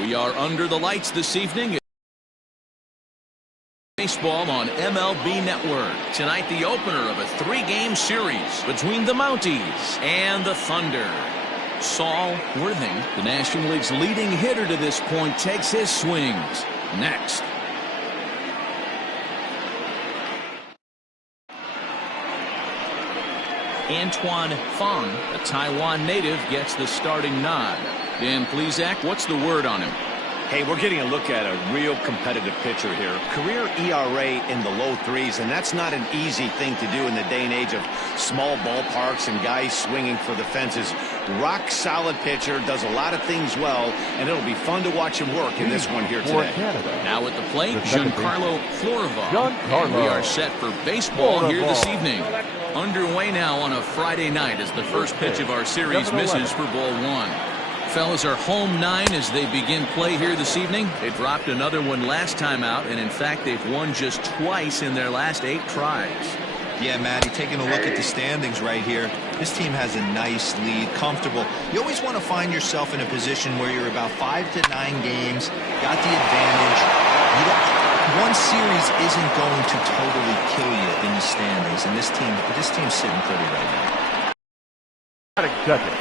We are under the lights this evening. Baseball on MLB Network. Tonight, the opener of a 3-game series between the Mounties and the Thunder. Saul Worthing, the National League's leading hitter to this point, takes his swings. Next. Antoine Fong, a Taiwan native, gets the starting nod. Dan Plesac, what's the word on him? Hey, we're getting a look at a real competitive pitcher here. Career ERA in the low 3s, and that's not an easy thing to do in the day and age of small ballparks and guys swinging for the fences. Rock solid pitcher, does a lot of things well, and it'll be fun to watch him work in this one here today. Now at the plate, Giancarlo Florival. And we are set for baseball here this evening. Underway now on a Friday night as the first pitch of our series misses for ball 1. Fellas are home 9 as they begin play here this evening. They dropped another one last time out, and in fact they've won just twice in their last 8 tries. Yeah, Matty, taking a look at the standings right here, this team has a nice lead, comfortable. You always want to find yourself in a position where you're about 5 to 9 games, got the advantage. One series isn't going to totally kill you in the standings, and this team's sitting pretty right now. Second,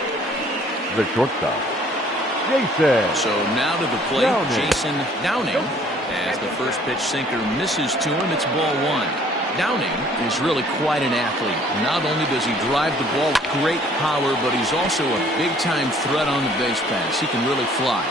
the shortstop, Jason. So now to the plate, Jason Downing. As the first pitch sinker misses to him, it's ball 1. Downing is really quite an athlete. Not only does he drive the ball with great power, but he's also a big-time threat on the base pass. He can really fly.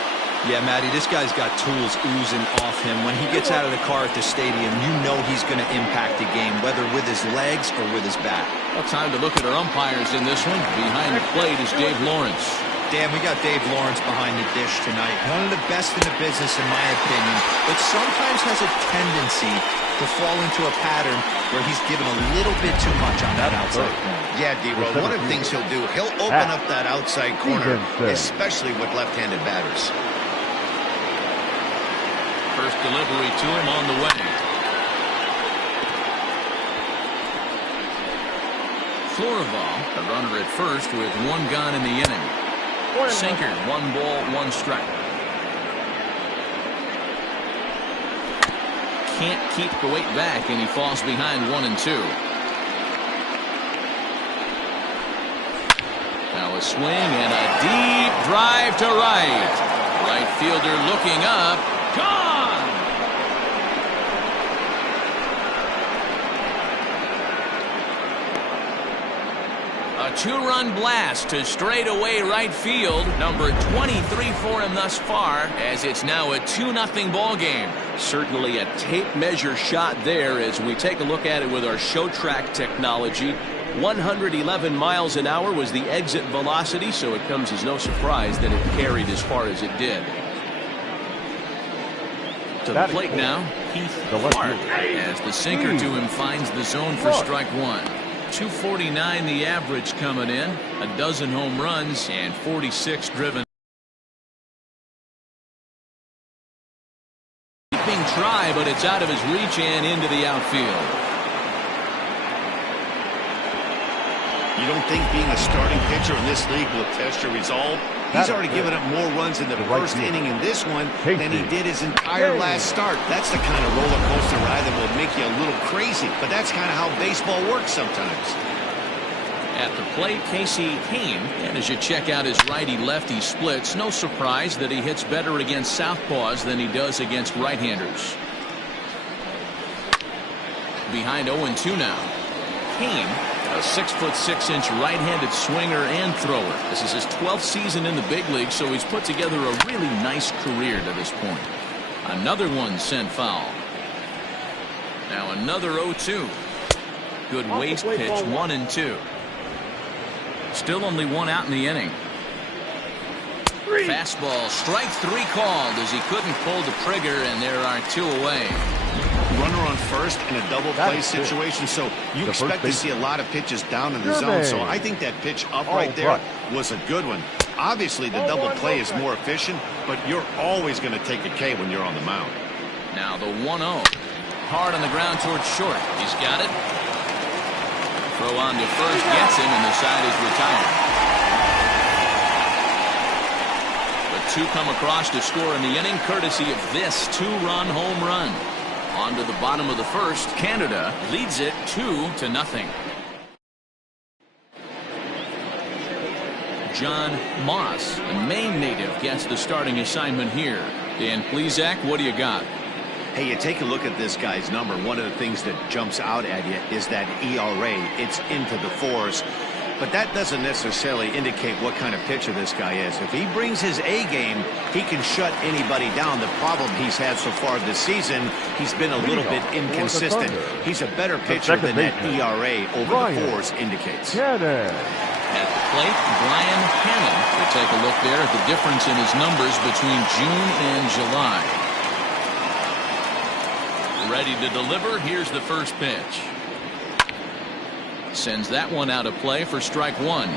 Yeah, Matty, this guy's got tools oozing off him. When he gets out of the car at the stadium, you know he's going to impact the game, whether with his legs or with his bat. Well, time to look at our umpires in this one. Behind the plate is Dave Lawrence. Dan, we got Dave Lawrence behind the dish tonight. One of the best in the business, in my opinion, but sometimes has a tendency to fall into a pattern where he's given a little bit too much on that outside corner. Yeah, D-Roll, one of the things he'll do, he'll open up that outside corner, especially with left-handed batters. First delivery to him on the way. Florival, a runner at first with 1 gone in the inning. Sinker, 1 ball, 1 strike. Can't keep the weight back, and he falls behind 1 and 2. Now a swing and a deep drive to right. Right fielder looking up. Gone! A 2-run blast to straightaway right field. Number 23 for him thus far, as it's now a 2-0 ball game. Certainly a tape measure shot there as we take a look at it with our show track technology. 111 miles an hour was the exit velocity, so it comes as no surprise that it carried as far as it did. To the plate now, Heath Clark, as the sinker to him finds the zone for strike 1. 249 the average coming in, a dozen home runs and 46 driven. Keeping try, but it's out of his reach and into the outfield. You don't think being a starting pitcher in this league will test your resolve? He's already given up more runs in the first inning in this one than he did his entire last start. That's the kind of roller coaster ride that will make you a little crazy, but that's kind of how baseball works sometimes. At the plate, Casey Kane, and as you check out his righty-lefty splits, no surprise that he hits better against southpaws than he does against right-handers. Behind 0-2 now. Kane, a 6'6" right-handed swinger and thrower. This is his 12th season in the big league, so he's put together a really nice career to this point. Another one sent foul. Now another 0-2. Good waist pitch, 1-2. Still only 1 out in the inning. Fastball, strike 3 called as he couldn't pull the trigger, and there are 2 away. Runner on first in a double play situation, so you expect to see a lot of pitches down in the zone. So I think that pitch up right there was a good one. Obviously, the double play is more efficient, but you're always going to take a K when you're on the mound. Now the 1-0. Hard on the ground towards short. He's got it. Throw on to first, gets him, and the side is retired. The two come across to score in the inning, courtesy of this two-run home run. On to the bottom of the first. Canada leads it 2-0. John Moss, a Maine native, gets the starting assignment here. Dan Plesac, what do you got? Hey, you take a look at this guy's number. One of the things that jumps out at you is that ERA. It's into the fours. But that doesn't necessarily indicate what kind of pitcher this guy is. If he brings his A game, he can shut anybody down. The problem he's had so far this season, he's been a little bit inconsistent. He's a better pitcher than that ERA over the fours indicates. At the plate, Brian Hannon. We'll take a look there at the difference in his numbers between June and July. Ready to deliver. Here's the first pitch. Sends that one out of play for strike one.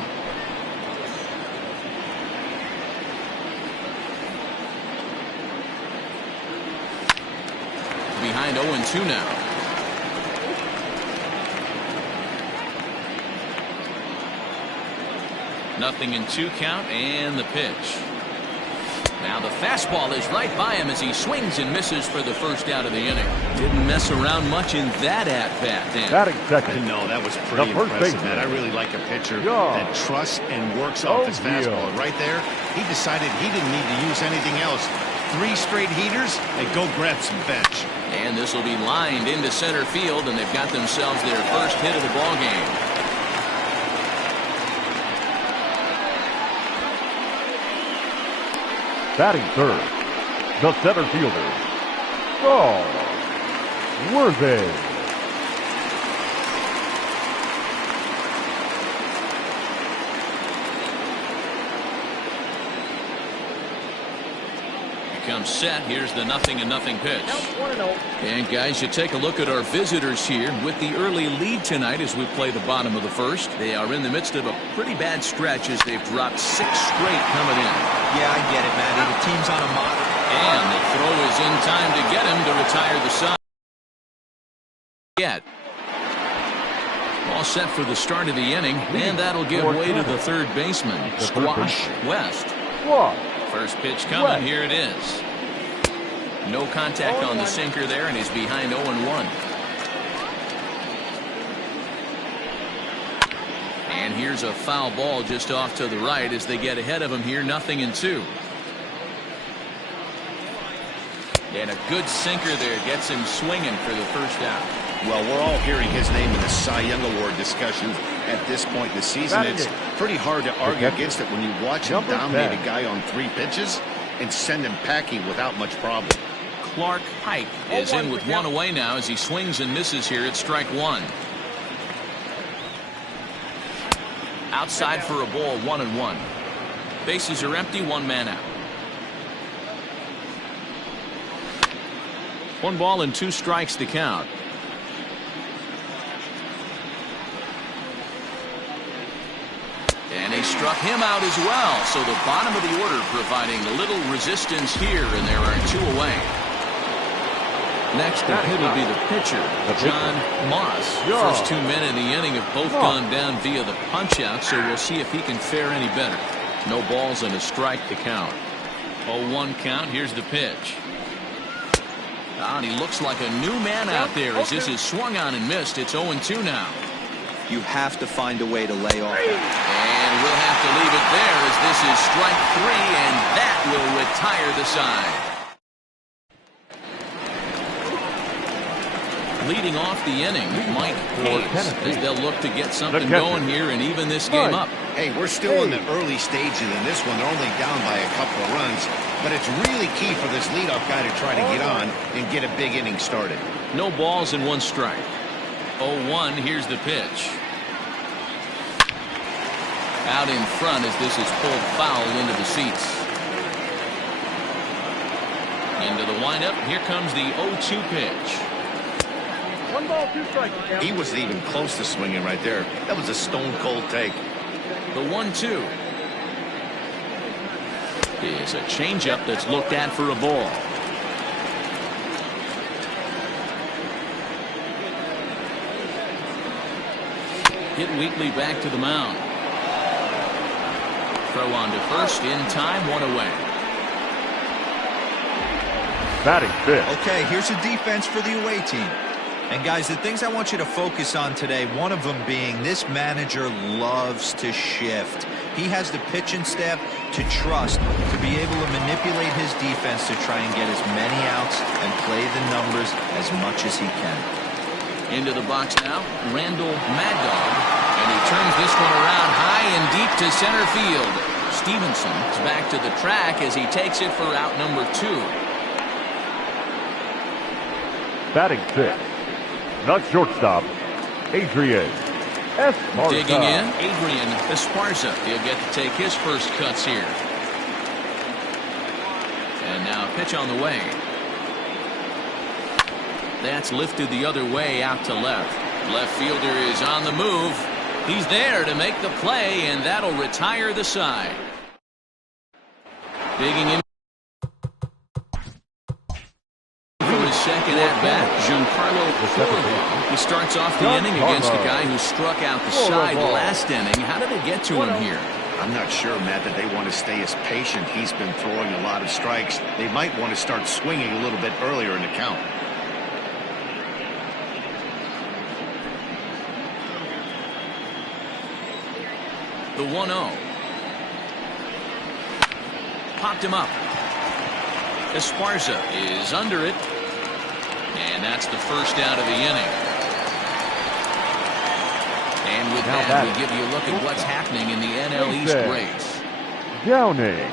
Behind 0-2 now. Nothing in 2 count, and the pitch. Now the fastball is right by him as he swings and misses for the first out of the inning. Didn't mess around much in that at-bat, Dan. Batting second. No, that was pretty impressive, man. I really like a pitcher that trusts and works off his fastball. Right there, he decided he didn't need to use anything else. 3 straight heaters, and go grab some bench. And this will be lined into center field, and they've got themselves their first hit of the ball game. Batting third, the center fielder, Worthy. Comes set. Here's the 0-0 pitch. And guys, you take a look at our visitors here with the early lead tonight as we play the bottom of the first. They are in the midst of a pretty bad stretch as they've dropped 6 straight coming in. Yeah, I get it, Matty. The team's on a moderate. And the throw is in time to get him to retire the side. Yet. All set for the start of the inning, and that'll give way to the third baseman, Squash West. First pitch coming. Here it is. No contact on the sinker there, and he's behind 0-1. And here's a foul ball just off to the right as they get ahead of him here. 0-2. And a good sinker there gets him swinging for the first out. Well, we're all hearing his name in the Cy Young Award discussion at this point in the season. It's pretty hard to argue against it when you watch him dominate a guy on 3 pitches and send him packing without much problem. Clark Pike is in with 1 away now as he swings and misses here at strike 1. Outside for a ball, 1-1. Bases are empty, 1 man out. 1 ball and 2 strikes to count. And he struck him out as well. So the bottom of the order providing a little resistance here, and there are 2 away. Next to hit will be the pitcher, John Moss. First 2 men in the inning have both gone down via the punch-out, so we'll see if he can fare any better. No balls and a strike to count. 0-1 count. Here's the pitch. And he looks like a new man out there as this is swung on and missed. It's 0-2 now. You have to find a way to lay off. And we'll have to leave it there as this is strike 3, and that will retire the side. Leading off the inning, Mike Hayes, as they'll look to get something going here and even this game up. Hey, we're still in the early stages in this one. They're only down by a couple of runs, but it's really key for this leadoff guy to try to get on and get a big inning started. No balls and 1 strike. 0-1. Here's the pitch. Out in front as this is pulled foul into the seats. Into the windup. Here comes the 0-2 pitch. 1 ball, 2 strikes. He wasn't even close to swinging right there. That was a stone-cold take. The 1-2 is a changeup that's looked at for a ball. Hit Wheatley back to the mound. Throw on to first in time, 1 away. Batting fifth. Okay, here's a defense for the away team. And guys, the things I want you to focus on today, one of them being this manager loves to shift. He has the pitching staff to trust to be able to manipulate his defense to try and get as many outs and play the numbers as much as he can. Into the box now, Randall Mad Dog, and he turns this one around high and deep to center field. Stevenson is back to the track as he takes it for out number 2. Batting sixth. Not shortstop, Adrian Esparza. Digging in, Adrian Esparza. He'll get to take his first cuts here. And now pitch on the way. That's lifted the other way out to left. Left fielder is on the move. He's there to make the play, and that'll retire the side. Digging in. Second at bat, Giancarlo Floro. He starts off the inning against a guy who struck out the side last inning. How did it get to him here? I'm not sure, Matt, that they want to stay as patient. He's been throwing a lot of strikes. They might want to start swinging a little bit earlier in the count. The 1-0. Popped him up. Esparza is under it. And that's the first out of the inning. And with that, we give you a look at what's happening in the NL East race. Downing.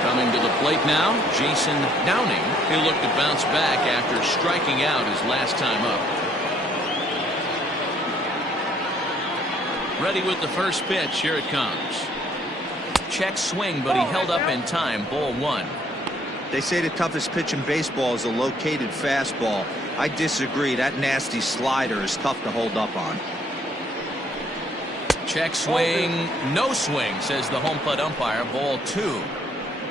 Coming to the plate now, Jason Downing. He'll look to bounce back after striking out his last time up. Ready with the first pitch. Here it comes. Check swing, but he held up in time. Ball 1. They say the toughest pitch in baseball is a located fastball. I disagree. That nasty slider is tough to hold up on. Check swing. No swing, says the home plate umpire. Ball 2.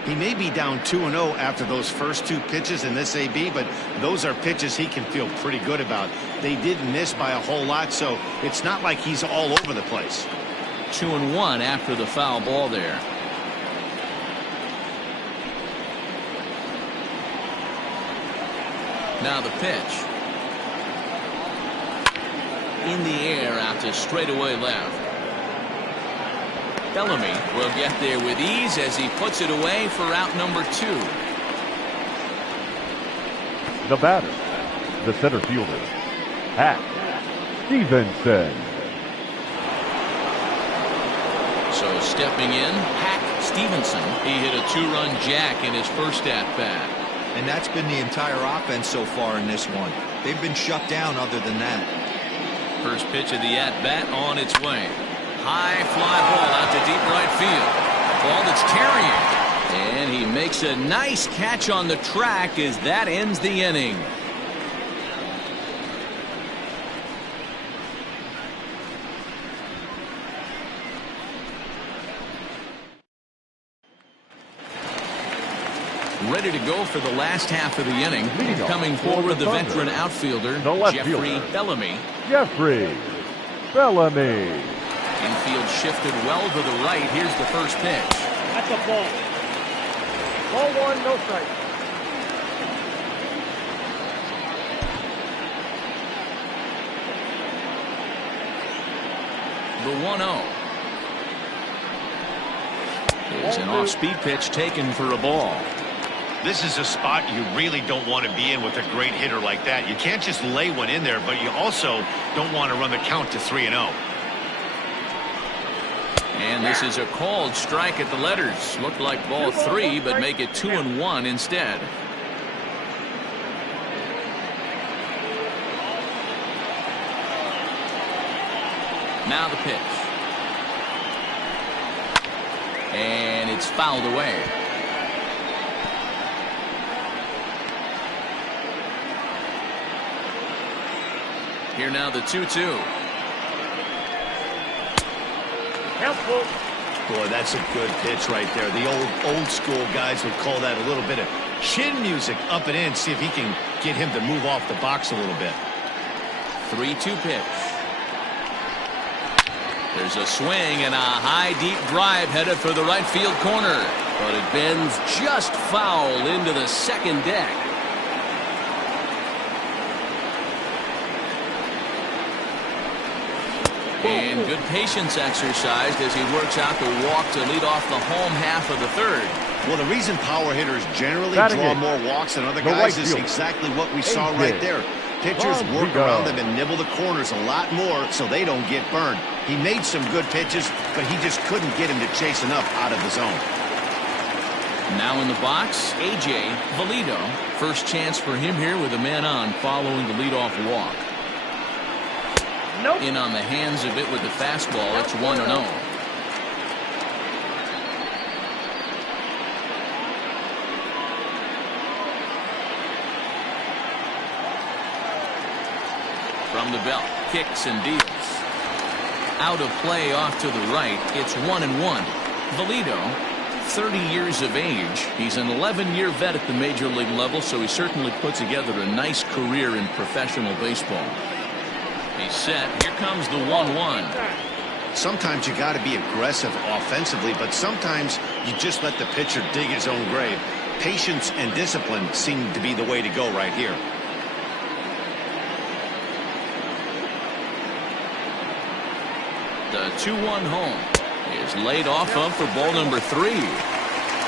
He may be down 2-0 after those first 2 pitches in this AB, but those are pitches he can feel pretty good about. They didn't miss by a whole lot, so it's not like he's all over the place. 2-1 after the foul ball there. Now the pitch. In the air out to straightaway left. Bellamy will get there with ease as he puts it away for out number 2. The batter, the center fielder, Hack Stevenson. So stepping in, Hack Stevenson. He hit a 2-run jack in his first at-bat. And that's been the entire offense so far in this one. They've been shut down other than that. First pitch of the at-bat on its way. High fly ball out to deep right field. Ball that's carrying. And he makes a nice catch on the track as that ends the inning. Ready to go for the last half of the inning. Coming forward, the veteran outfielder, Jeffrey Bellamy. Jeffrey Bellamy. Infield shifted well to the right. Here's the first pitch. That's a ball. Ball 1, no strike. The 1-0. Here's an off-speed pitch taken for a ball. This is a spot you really don't want to be in with a great hitter like that. You can't just lay one in there, but you also don't want to run the count to 3-0. And this is a called strike at the letters. Looked like ball 3, but make it 2-1 instead. Now the pitch. And it's fouled away. Here now the 2-2. Boy, that's a good pitch right there. The old school guys would call that a little bit of chin music up and in. See if he can get him to move off the box a little bit. 3-2 pitch. There's a swing and a high deep drive headed for the right field corner, but it bends just foul into the second deck. And good patience exercised as he works out the walk to lead off the home half of the third. Well, the reason power hitters generally draw more walks than other guys is exactly what we saw right there. Pitchers work around them and nibble the corners a lot more so they don't get burned. He made some good pitches, but he just couldn't get him to chase enough out of the zone. Now in the box, A.J. Valido. First chance for him here with a man on following the leadoff walk. Nope. In on the hands of it with the fastball. It's 1-0. From the belt, kicks and deals. Out of play off to the right. It's 1-1. Valido, 30 years of age. He's an 11-year vet at the major league level, so he certainly put together a nice career in professional baseball. He's set. Here comes the 1-1. Sometimes you got to be aggressive offensively, but sometimes you just let the pitcher dig his own grave. Patience and discipline seem to be the way to go right here. The 2-1 home is laid off of for ball number 3.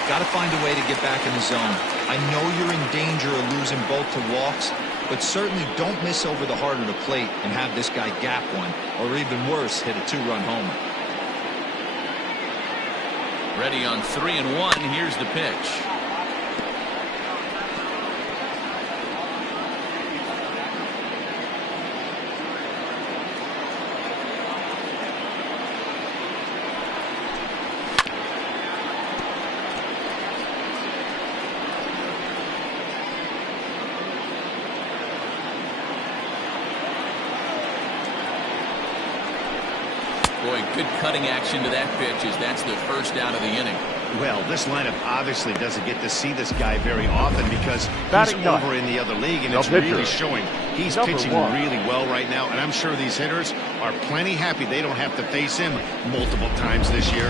Got to find a way to get back in the zone. I know you're in danger of losing both to walks, but certainly don't miss over the heart of the plate and have this guy gap one, or even worse, hit a 2-run homer. Ready on 3-1. Here's the pitch. Boy, good cutting action to that pitch as that's the first out of the inning. Well, this lineup obviously doesn't get to see this guy very often because he's over in the other league, and it's really showing. He's pitching really well right now, and I'm sure these hitters are plenty happy they don't have to face him multiple times this year.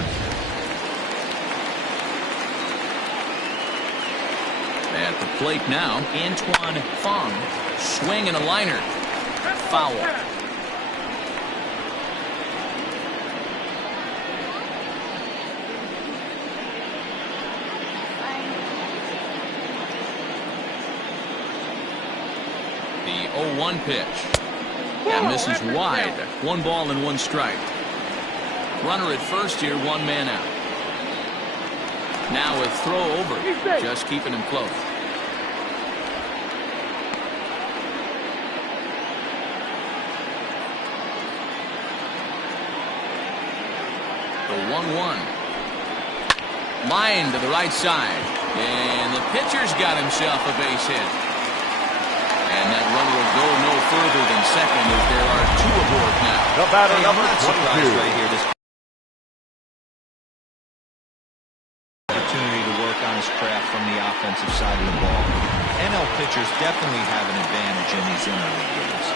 At the plate now, Antoine Fong. Swing and a liner. Foul. The 0-1 pitch. That misses wide. 1 ball and 1 strike. Runner at first here, 1 man out. Now a throw over. Just keeping him close. The 1-1. Line to the right side. And the pitcher's got himself a base hit. And that runner will go no further than second as there are 2 aboard now. The batter, number 22. Right here, this opportunity to work on his craft from the offensive side of the ball. NL pitchers definitely have an advantage in these interleague games.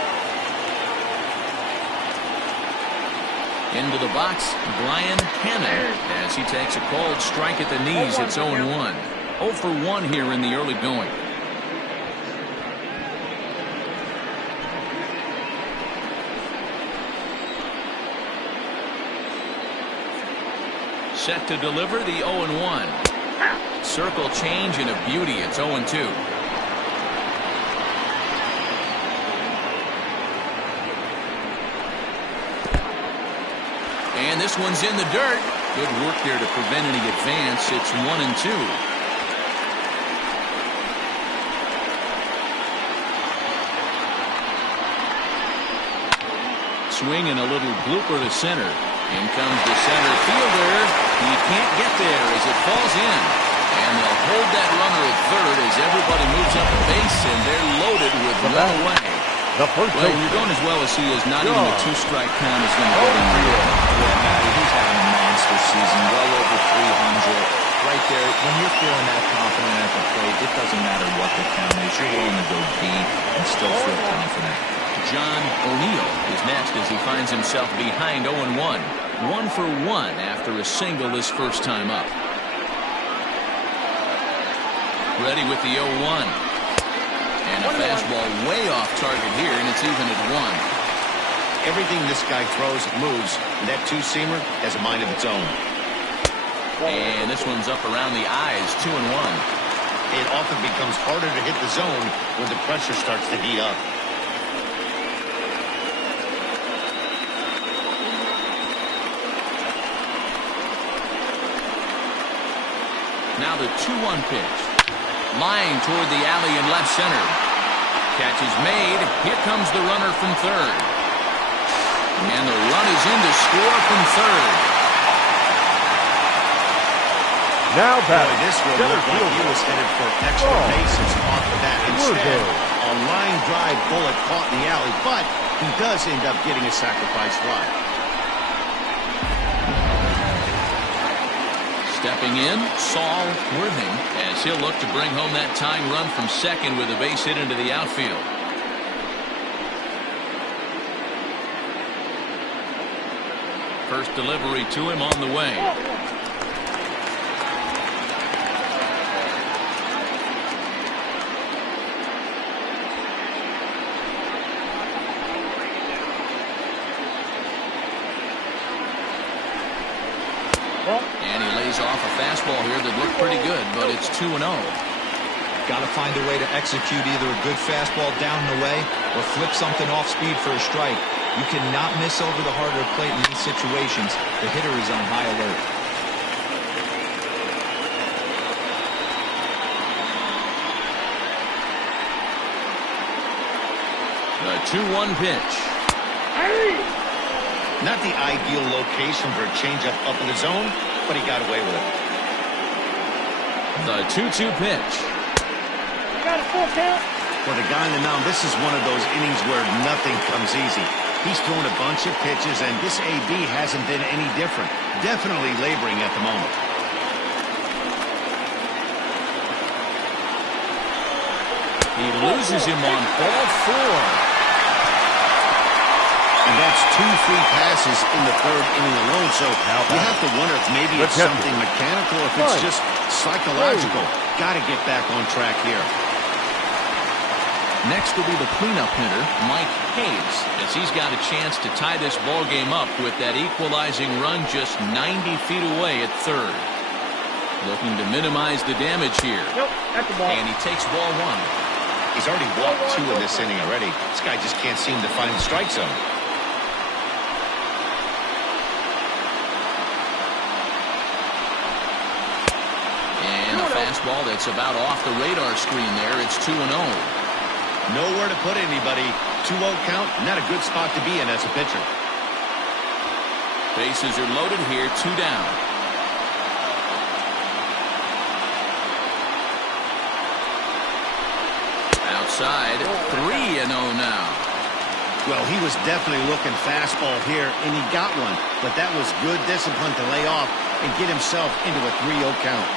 Into the box, Brian Hanna as he takes a called strike at the knees. It's 0-1. 0 for 1 here in the early going. Set to deliver the 0-1. Circle change and a beauty. It's 0-2. And this one's in the dirt. Good work there to prevent any advance. It's 1-2. Swing and a little blooper to center. In comes the center fielder. He can't get there as it falls in. And they'll hold that runner at third as everybody moves up the base, and they're loaded with one away. The first well, you're going as well as he is. Not even a 2-strike count is going to get him here. Yeah, Matty, he's having a monster season, well over 300. Right there, when you're feeling that confident at the plate, it doesn't matter what the count is. You're willing to go deep and still feel confident. John O'Neill is next as he finds himself behind 0-1. 1 for 1 after a single his first time up. Ready with the 0-1. And a fastball way off target here, and it's even at 1. Everything this guy throws moves, and that two-seamer has a mind of its own. And this one's up around the eyes, 2-1. It often becomes harder to hit the zone when the pressure starts to heat up. Now the 2-1 pitch. Line toward the alley in left center. Catch is made. Here comes the runner from third. And the run is in to score from third. Now batting. This one looked like he was headed for extra bases off of that. Instead, a line drive bullet caught in the alley, but he does end up getting a sacrifice fly. Stepping in, Saul Worthing, as he'll look to bring home that tying run from second with a base hit into the outfield. First delivery to him on the way. And he lays off a fastball here that looked pretty good, but it's 2-0. Got to find a way to execute either a good fastball down and away or flip something off speed for a strike. You cannot miss over the heart of the plate in these situations. The hitter is on high alert. The 2-1 pitch. Not the ideal location for a changeup up in the zone, but he got away with it. The 2-2 pitch. Got a full count. For the guy on the mound, this is one of those innings where nothing comes easy. He's thrown a bunch of pitches, and this AB hasn't been any different. Definitely laboring at the moment. He loses him on ball 4. And that's 2 free passes in the third inning alone, so you have to wonder if maybe it's something mechanical, if it's just psychological. Got to get back on track here. Next will be the cleanup hitter, Mike Hayes, as he's got a chance to tie this ball game up with that equalizing run just 90 feet away at third. Looking to minimize the damage here. And he takes ball 1. He's already walked 2 in this inning already. This guy just can't seem to find the strike zone. Fastball that's about off the radar screen there. It's 2-0. Nowhere to put anybody. 2-0 count, not a good spot to be in as a pitcher. Bases are loaded here, 2 down. Outside, 3-0 now. Well, he was definitely looking fastball here, and he got one. But that was good discipline to lay off and get himself into a 3-0 count.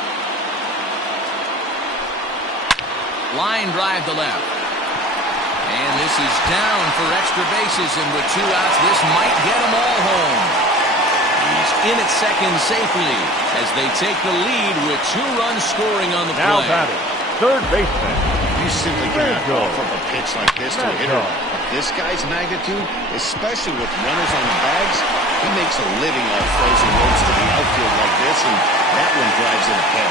Line drive to left. And this is down for extra bases, and with 2 outs, this might get them all home. He's in at second safely as they take the lead with 2 runs scoring on the play. Now batting, third baseman. You simply cannot offer up a pitch like this to a hitter of this guy's magnitude, especially with runners on the bags. He makes a living off frozen ropes to the outfield like this, and that one drives in a pen.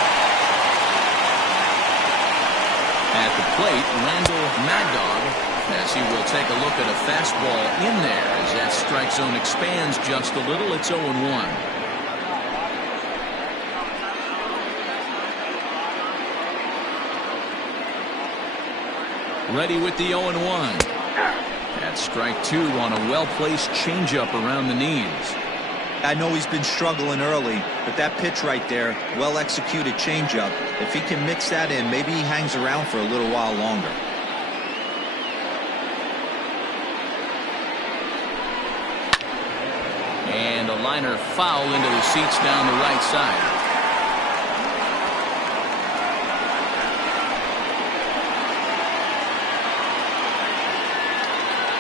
At the plate, Randall Mad Dog, as he will take a look at a fastball in there as that strike zone expands just a little. It's 0-1. Ready with the 0-1. That's strike 2 on a well-placed changeup around the knees. I know he's been struggling early, but that pitch right there, well-executed changeup, if he can mix that in, maybe he hangs around for a little while longer. And a liner foul into the seats down the right side.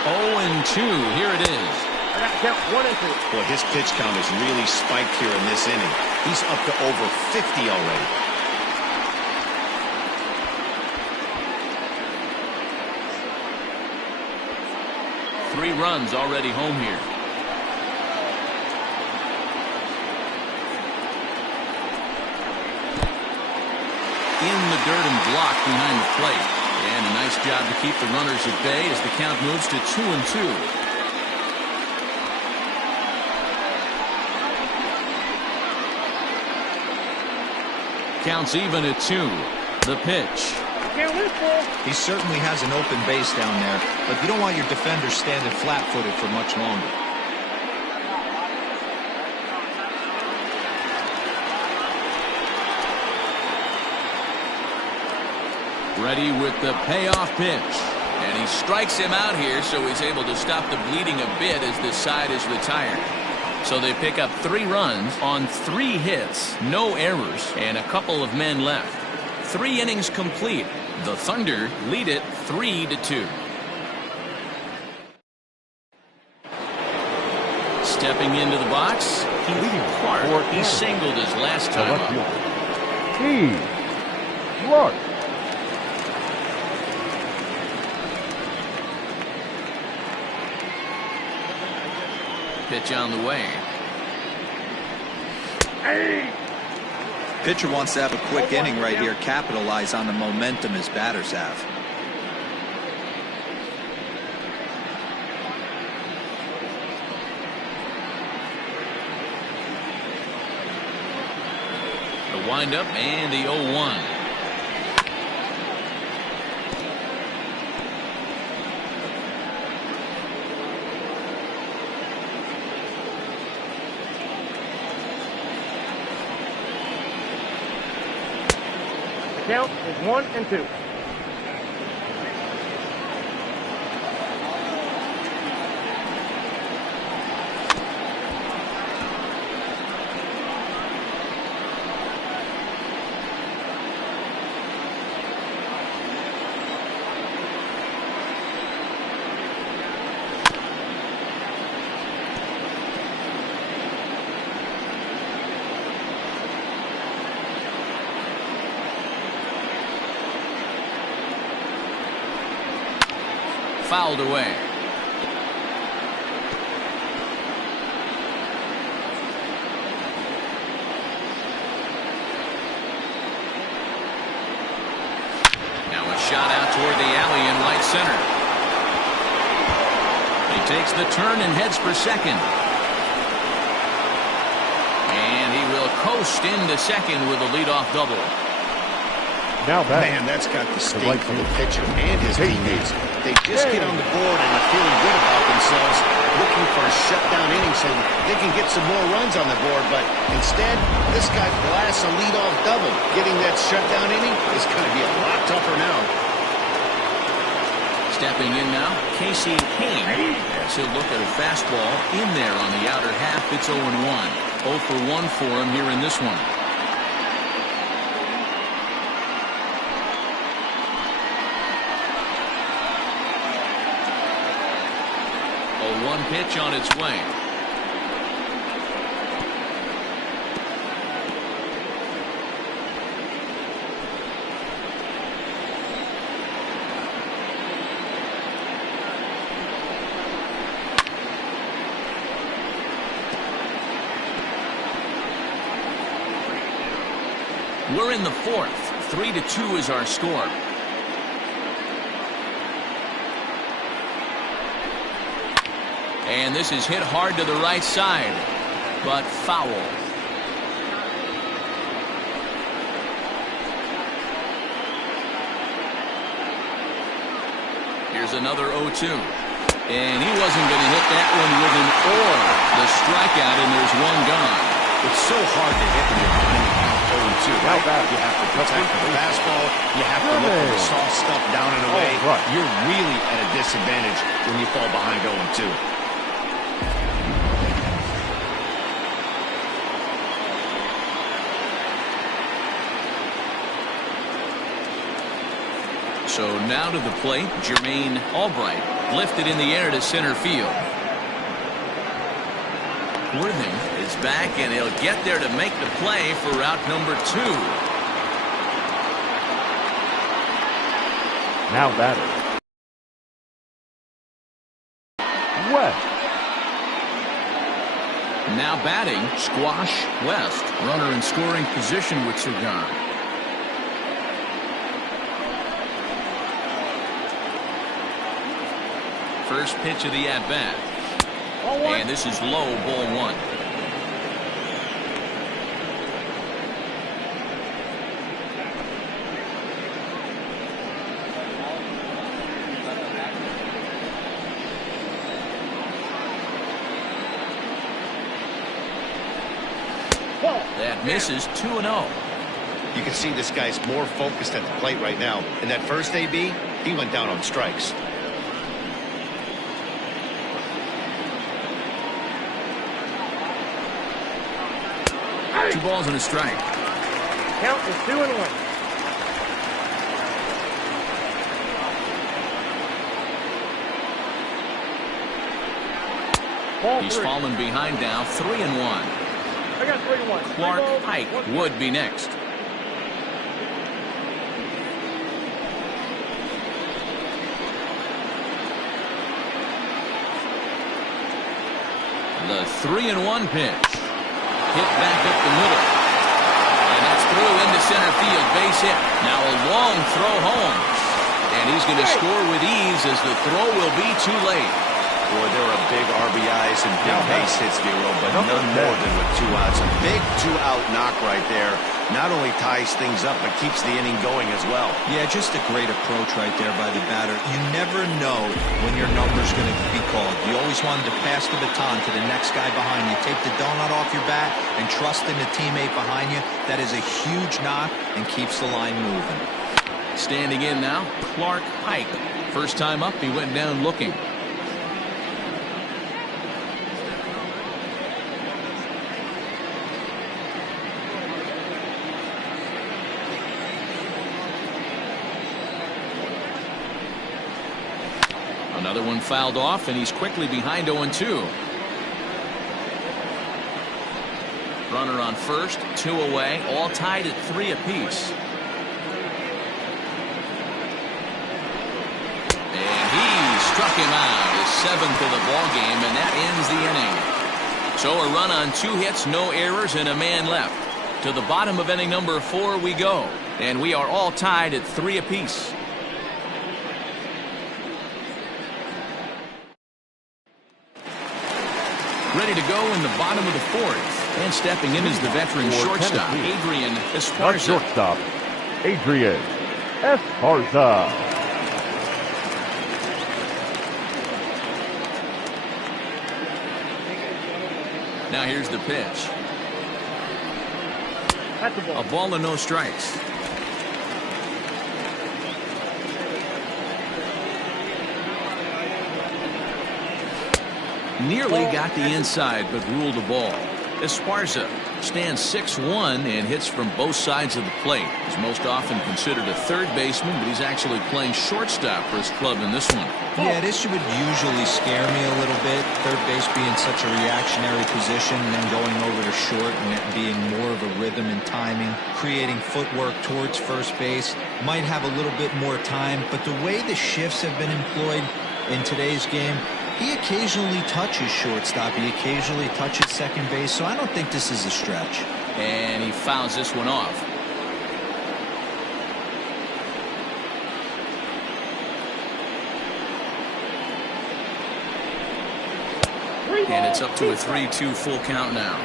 0-2. Here it is. I got to count 1 and 2. Boy, his pitch count is really spiked here in this inning. He's up to over 50 already. Three runs already home here. In the dirt and blocked behind the plate. And a nice job to keep the runners at bay as the count moves to 2-2. Counts even at 2. The pitch. He certainly has an open base down there, but you don't want your defenders standing flat-footed for much longer. Ready with the payoff pitch. And he strikes him out here, so he's able to stop the bleeding a bit as this side is retired. So they pick up 3 runs on 3 hits, no errors, and a couple of men left. 3 innings complete. The Thunder lead it 3-2. Stepping into the box, Clark. He singled his last time up. Clark. Pitch on the way. Pitcher wants to have a quick inning right here, capitalize on the momentum his batters have. The windup and the 0-1. Count is 1 and 2. Fouled away. Now a shot out toward the alley in right center. He takes the turn and heads for second. And he will coast into second with a leadoff double. Now back. Man, that's got the stink for the pitcher and his teammates. They just get on the board and are feeling good about themselves, looking for a shutdown inning so they can get some more runs on the board. But instead, this guy blasts a leadoff double. Getting that shutdown inning is going to be a lot tougher now. Stepping in now, Casey Kane. As he'll look at a fastball in there on the outer half. It's 0-1. 0 for 1 for him here in this one. One pitch on its way. We're in the 4th. 3-2 is our score. And this is hit hard to the right side, but foul. Here's another 0-2. And he wasn't going to hit that one with an or. The strikeout, and there's one gone. It's so hard to hit when you're behind the count 0-2, right? You have to protect the fastball. You have to look for the soft stuff down and away. You're really at a disadvantage when you fall behind 0-2. So now to the plate, Jermaine Albright. Lifted in the air to center field. Worthing is back, and he'll get there to make the play for route number 2. Now batting, West. Now batting, Squash West. Runner in scoring position with Cigar. First pitch of the at-bat. And this is low, ball 1. That misses 2-0. You can see this guy's more focused at the plate right now. In that first AB, he went down on strikes. Two balls and a strike. Count is 2-1. He's fallen behind now, 3-1. I got 3-1. Clark Pike would be next. The 3-1 pitch. Hit back up the middle. And that's through into center field. Base hit. Now a long throw home. And he's going to score with ease as the throw will be too late. Boy, there are big RBIs and big base hits, Vero, but none more than with 2 outs. A big 2-out knock right there. Not only ties things up, but keeps the inning going as well. Yeah, just a great approach right there by the batter. You never know when your number's going to be called. You always wanted to pass the baton to the next guy behind you. Take the donut off your bat and trust in the teammate behind you. That is a huge knock and keeps the line moving. Standing in now, Clark Pike. First time up, he went down looking. Another one fouled off, and he's quickly behind 0-2. Runner on first, 2 away, all tied at 3 apiece. And he struck him out, his 7th of the ball game, and that ends the inning. So a run on 2 hits, no errors, and a man left. To the bottom of inning number 4 we go, and we are all tied at 3 apiece. Ready to go in the bottom of the 4th. And stepping in is the veteran shortstop, Adrian Esparza. Shortstop, Adrian Esparza. Now here's the pitch. A ball and no strikes. Nearly got the inside, but ruled the ball. Esparza stands 6'1" and hits from both sides of the plate. He's most often considered a third baseman, but he's actually playing shortstop for his club in this one. Yeah, this would usually scare me a little bit. Third base being such a reactionary position, and then going over to short and it being more of a rhythm and timing, creating footwork towards first base. Might have a little bit more time, but the way the shifts have been employed in today's game, he occasionally touches shortstop. He occasionally touches second base. So I don't think this is a stretch. And he fouls this one off. And it's up to a 3-2 full count now.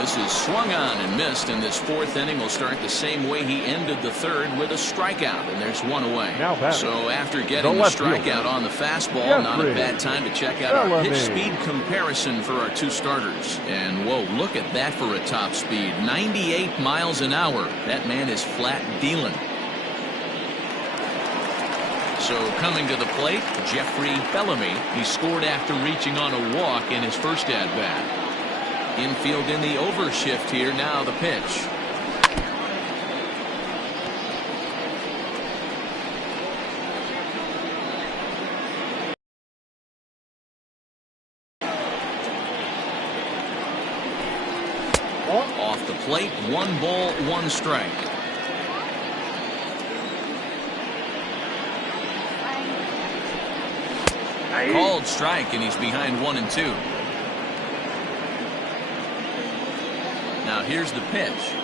This is swung on and missed, and this 4th inning will start the same way he ended the 3rd, with a strikeout, and there's 1 away. So after getting the strikeout on the fastball, not a bad time to check out our pitch speed comparison for our 2 starters. And whoa, look at that for a top speed, 98 miles an hour. That man is flat dealing. So coming to the plate, Jeffrey Bellamy. He scored after reaching on a walk in his first at-bat. Infield in the overshift here. Now the pitch. plate. 1 ball, 1 strike. Called strike, and he's behind 1-2. Now here's the pitch.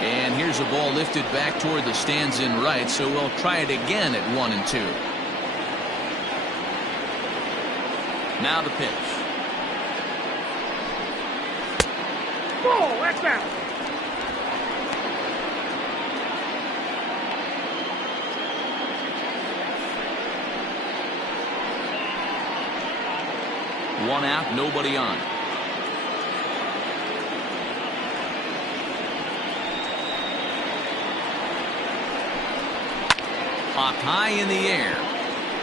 And here's a ball lifted back toward the stands in right, so we'll try it again at 1-2. Now the pitch. Ball, that's out. One out, nobody on. Popped high in the air.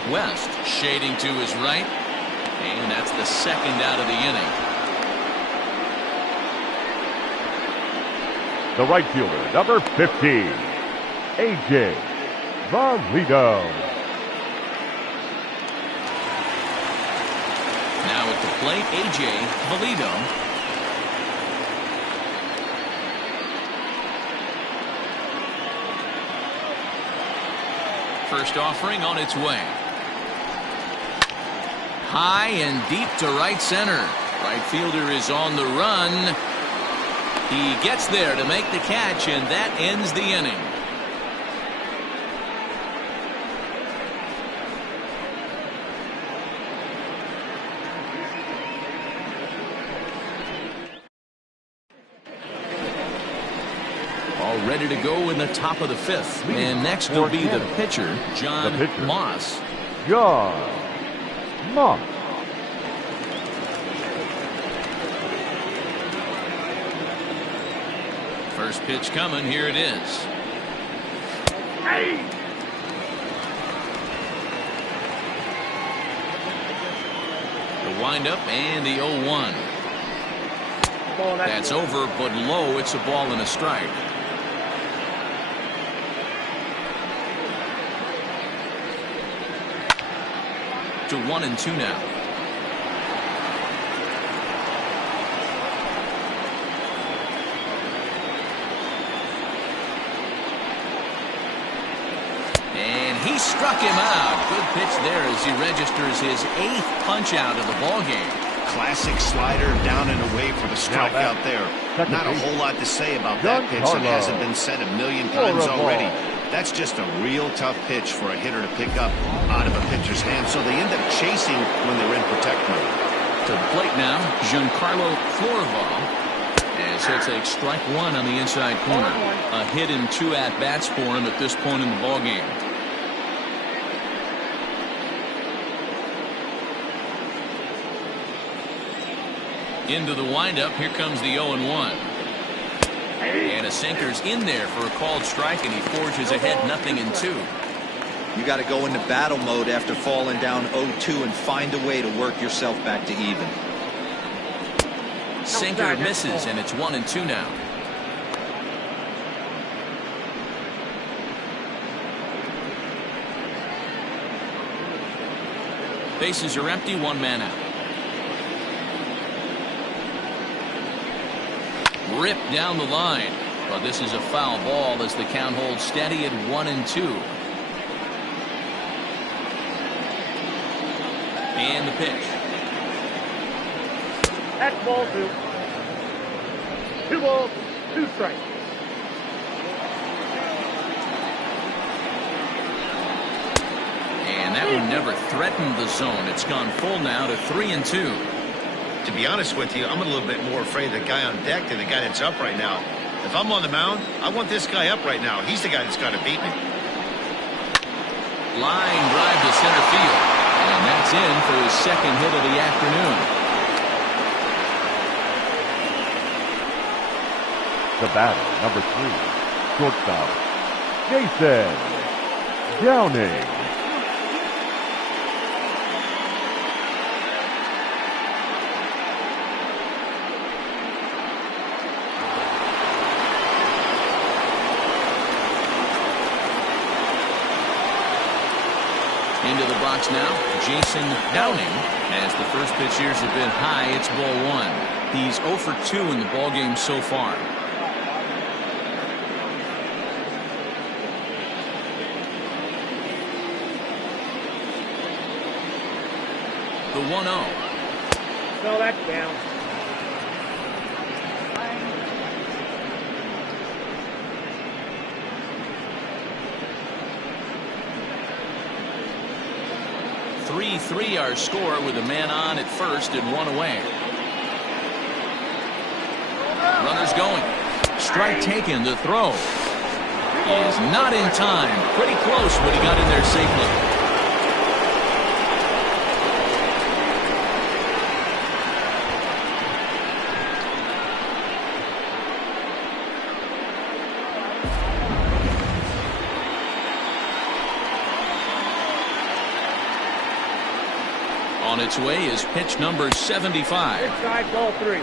West shading to his right. And that's the second out of the inning. The right fielder, number 15, A.J. Valito. Now at the plate, A.J. Valito. First offering on its way. High and deep to right center. Right fielder is on the run. He gets there to make the catch, and that ends the inning. All ready to go in the top of the 5th. And next will be the pitcher, John Moss. John Moss. First pitch coming. Here it is. Hey. The windup and the 0-1. That's over, but low. It's a ball and a strike. To 1-2 now. And he struck him out. Good pitch there as he registers his 8th punch out of the ball game. Classic slider down and away for the strikeout there. Not a whole lot to say about that pitch. It hasn't been said a million times already. That's just a real tough pitch for a hitter to pick up out of a pitcher's hand, so they end up chasing when they're in protect mode. To the plate now, Giancarlo Florival, as he'll take strike 1 on the inside corner. A hit and 2 at-bats for him at this point in the ballgame. Into the windup, here comes the 0-1. And a sinker's in there for a called strike, and he forges ahead 0-2. You got to go into battle mode after falling down 0-2 and find a way to work yourself back to even. Sinker misses, and it's 1-2 now. Bases are empty, 1 man out. Ripped down the line, but this is a foul ball as the count holds steady at 1-2. And the pitch. That's ball 2. 2 balls, 2 strikes. And that one never threatened the zone. It's gone full now to 3-2. To be honest with you, I'm a little bit more afraid of the guy on deck than the guy that's up right now. If I'm on the mound, I want this guy up right now. He's the guy that's got to beat me. Line drive to center field. And that's in for his 2nd hit of the afternoon. The batter, number 3, shortstop, Jason Downing. Into the box now, Jason Downing, as the first pitch here has been high. It's ball 1. He's 0 for 2 in the ballgame so far. The 1-0. No, that's down. Three our score with a man on at first and one away. Runners going. Strike taken. The throw is not in time. Pretty close, but he got in there safely. On its way is pitch number 75. Inside ball 3.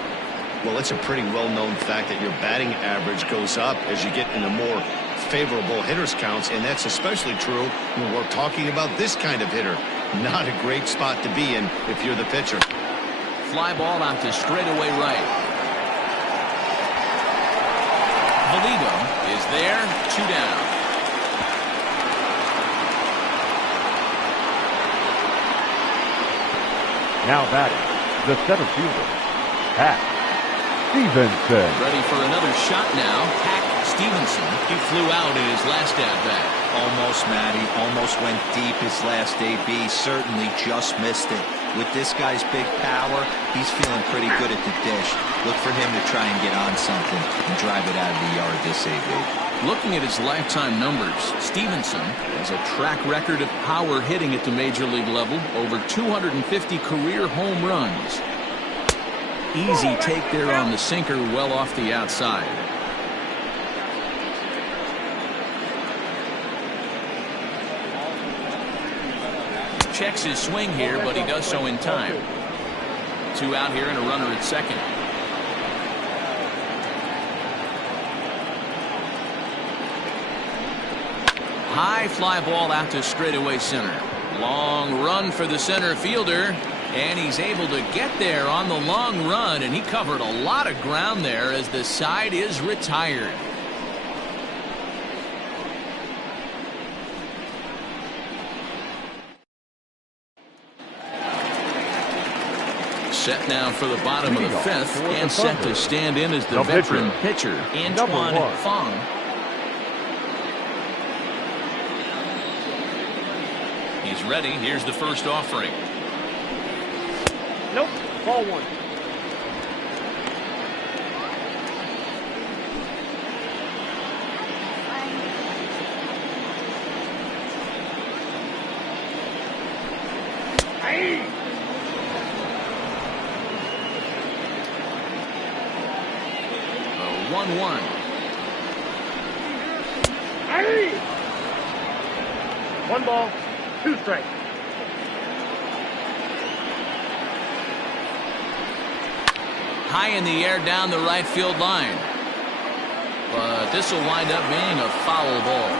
Well, it's a pretty well-known fact that your batting average goes up as you get into more favorable hitters counts, and that's especially true when we're talking about this kind of hitter. Not a great spot to be in if you're the pitcher. Fly ball out to straightaway right. Valito is there, 2 down. Now batting, the center fielder, Hack Stevenson. Ready for another shot now. Hack Stevenson. He flew out in his last at-bat. Almost, Matty. Almost went deep his last AB. Certainly just missed it. With this guy's big power, he's feeling pretty good at the dish. Look for him to try and get on something and drive it out of the yard this AB. Looking at his lifetime numbers, Stevenson has a track record of power hitting at the major league level, over 250 career home runs. Easy take there on the sinker, well off the outside. Checks his swing here, but he does so in time. 2 out here and a runner at second. High fly ball out to straightaway center. Long run for the center fielder, and he's able to get there on the long run, and he covered a lot of ground there as the side is retired. Set now for the bottom of the 5th, and set to stand in as the veteran pitcher, Antoine Fong. He's ready. Here's the first offering. Nope. Ball 1. Hey! 1-1. Hey! 1 ball, 2 strikes. High in the air down the right field line. But this will wind up being a foul ball.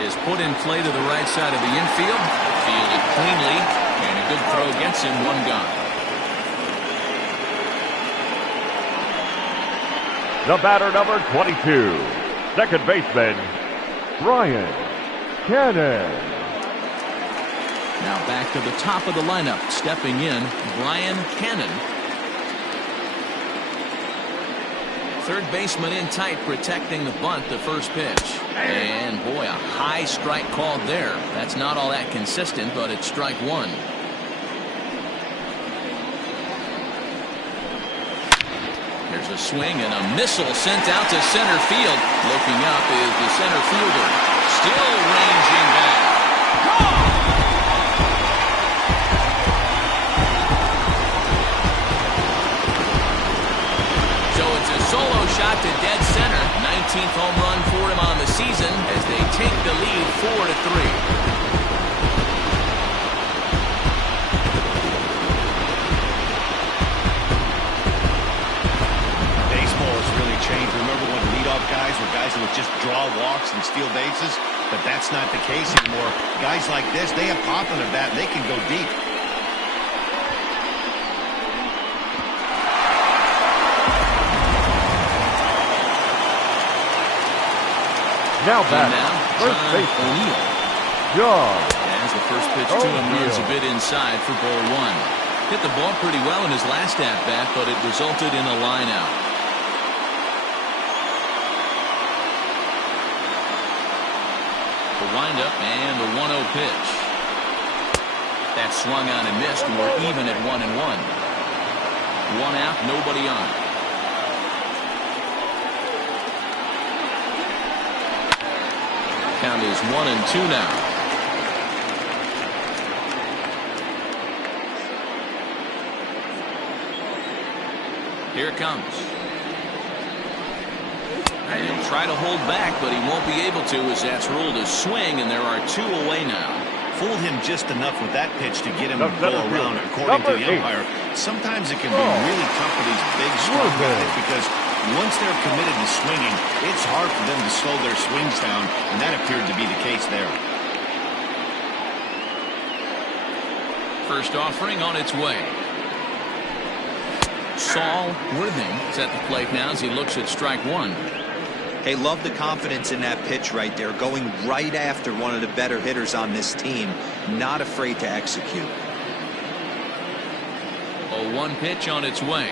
Is put in play to the right side of the infield. Fielded cleanly, and a good throw gets him 1 gone. The batter, number 22, second baseman, Brian Cannon. Now back to the top of the lineup, stepping in, Brian Cannon. Third baseman in tight, protecting the bunt, the first pitch. And boy, a high strike called there. That's not all that consistent, but it's strike 1. There's a swing and a missile sent out to center field. Looking up is the center fielder. Still ranging back. So it's a solo shot to dead center. 19th home run for him on the season as they take the lead 4-3. Changed. Remember when leadoff guys were guys that would just draw walks and steal bases? but that's not the case anymore. Guys like this, they have pop on the bat, and they can go deep. Now back, first baseman, John. As the first pitch to him runs a bit inside for ball one. Hit the ball pretty well in his last at-bat, but it resulted in a line out. The windup and the 1-0 pitch. That swung on and missed, and we're even at 1-1. One out, nobody on. Count is 1-2 now. Here it comes. And he'll try to hold back, but he won't be able to, as that's ruled a swing, and there are 2 away now. Fooled him just enough with that pitch to get him to go around, according to the umpire. Sometimes it can be really tough for these big, strong guys because once they're committed to swinging, it's hard for them to slow their swings down, and that appeared to be the case there. First offering on its way. Saul Worthing is at the plate now as he looks at strike one. Hey, love the confidence in that pitch right there, going right after one of the better hitters on this team, not afraid to execute. 0-1 pitch on its way.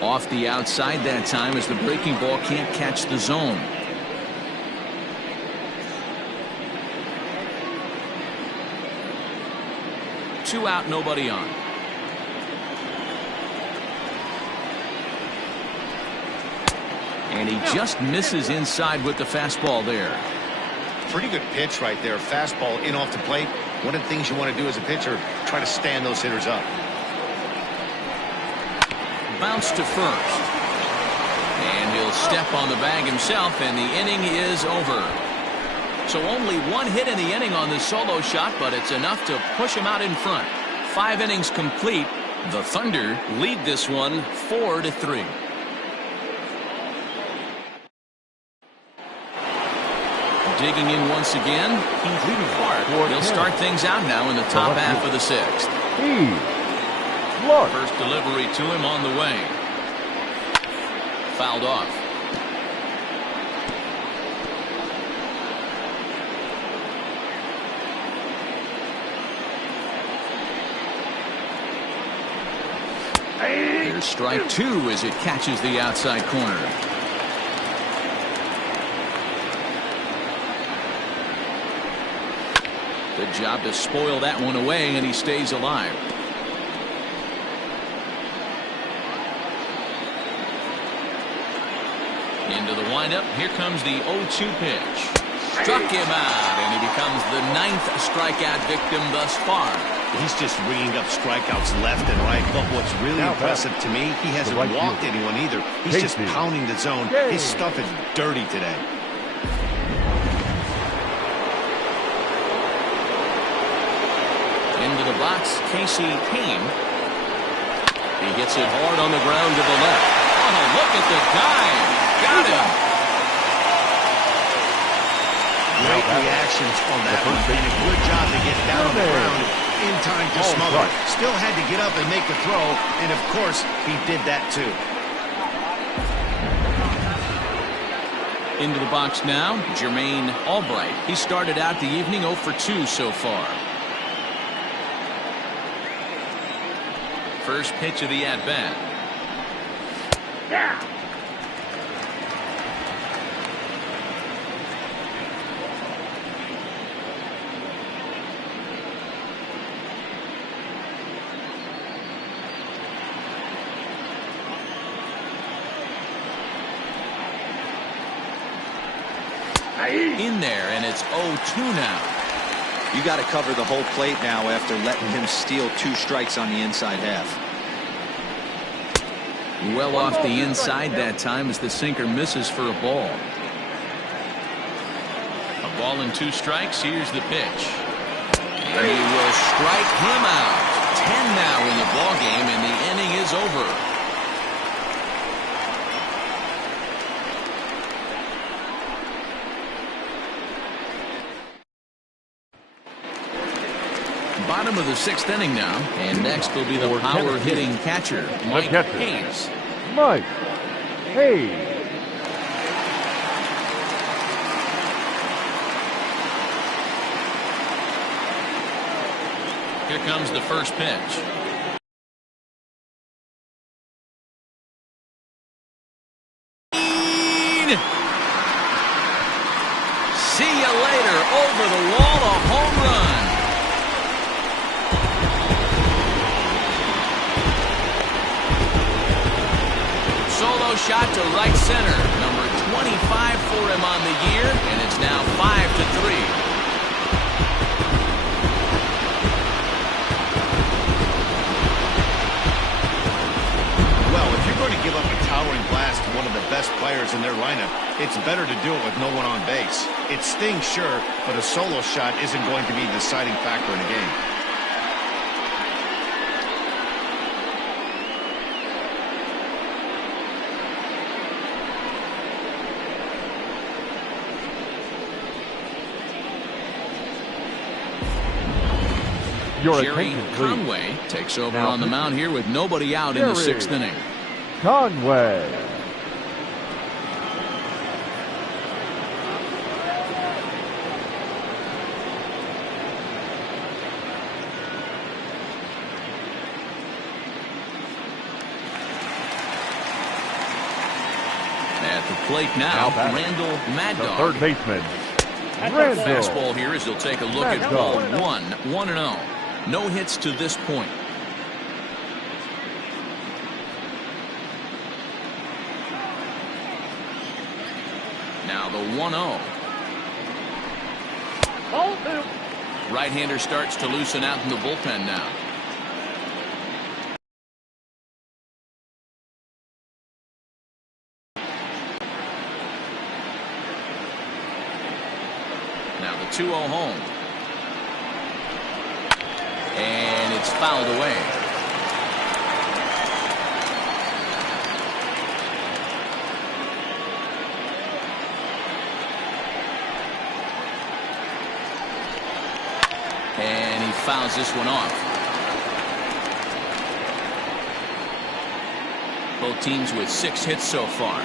Off the outside that time as the breaking ball can't catch the zone. Two out, nobody on. And he just misses inside with the fastball there. Pretty good pitch right there. Fastball in off the plate. One of the things you want to do as a pitcher, try to stand those hitters up. Bounce to first. And he'll step on the bag himself, and the inning is over. So only one hit in the inning on this solo shot, but it's enough to push him out in front. 5 innings complete. The Thunder lead this one 4-3. Digging in once again, Heath Clark. He'll start things out now in the top half of the 6th. First delivery to him on the way. Fouled off. Here's strike 2 as it catches the outside corner. Good job to spoil that one away, and he stays alive. Into the windup. Here comes the 0-2 pitch. Struck him out, and he becomes the 9th strikeout victim thus far. He's just ringing up strikeouts left and right. But what's really impressive to me, he hasn't walked anyone either. He's just pounding the zone. His stuff is dirty today. Into the box, Casey Kane. He hits it hard on the ground to the left. Oh, look at the dive. Got him. Great reactions on that one. And a good job to get down on the ground in time to smother. Still had to get up and make the throw, and of course, he did that too. Into the box now, Jermaine Albright. He started out the evening 0 for 2 so far. First pitch of the at-bat. In there, and it's 0-2 now. You got to cover the whole plate now after letting him steal 2 strikes on the inside half. Well off the inside that time as the sinker misses for a ball. A ball and 2 strikes. Here's the pitch. And he will strike him out. 10 now in the ball game, and the inning is over. Bottom of the 6th inning now. And next will be the power hitting catcher, Mike Hayes. Mike Hayes. Here comes the first pitch. See you later. Over the wall, a home run. Solo shot to right center. Number 25 for him on the year, and it's now 5-3. To give up a towering blast to one of the best players in their lineup, it's better to do it with no one on base. It stings, sure, but a solo shot isn't going to be the deciding factor in a game. Jerry Conway takes over on the mound here with nobody out in the 6th inning. Conway. At the plate now, Randall Mad Dog. Third baseman. Randall. Fastball here as he'll take a look at ball 1-0. No hits to this point. Now the 1-0. Right-hander starts to loosen out in the bullpen now. Now the 2-0 home. And it's fouled away. And he fouls this one off. Both teams with 6 hits so far.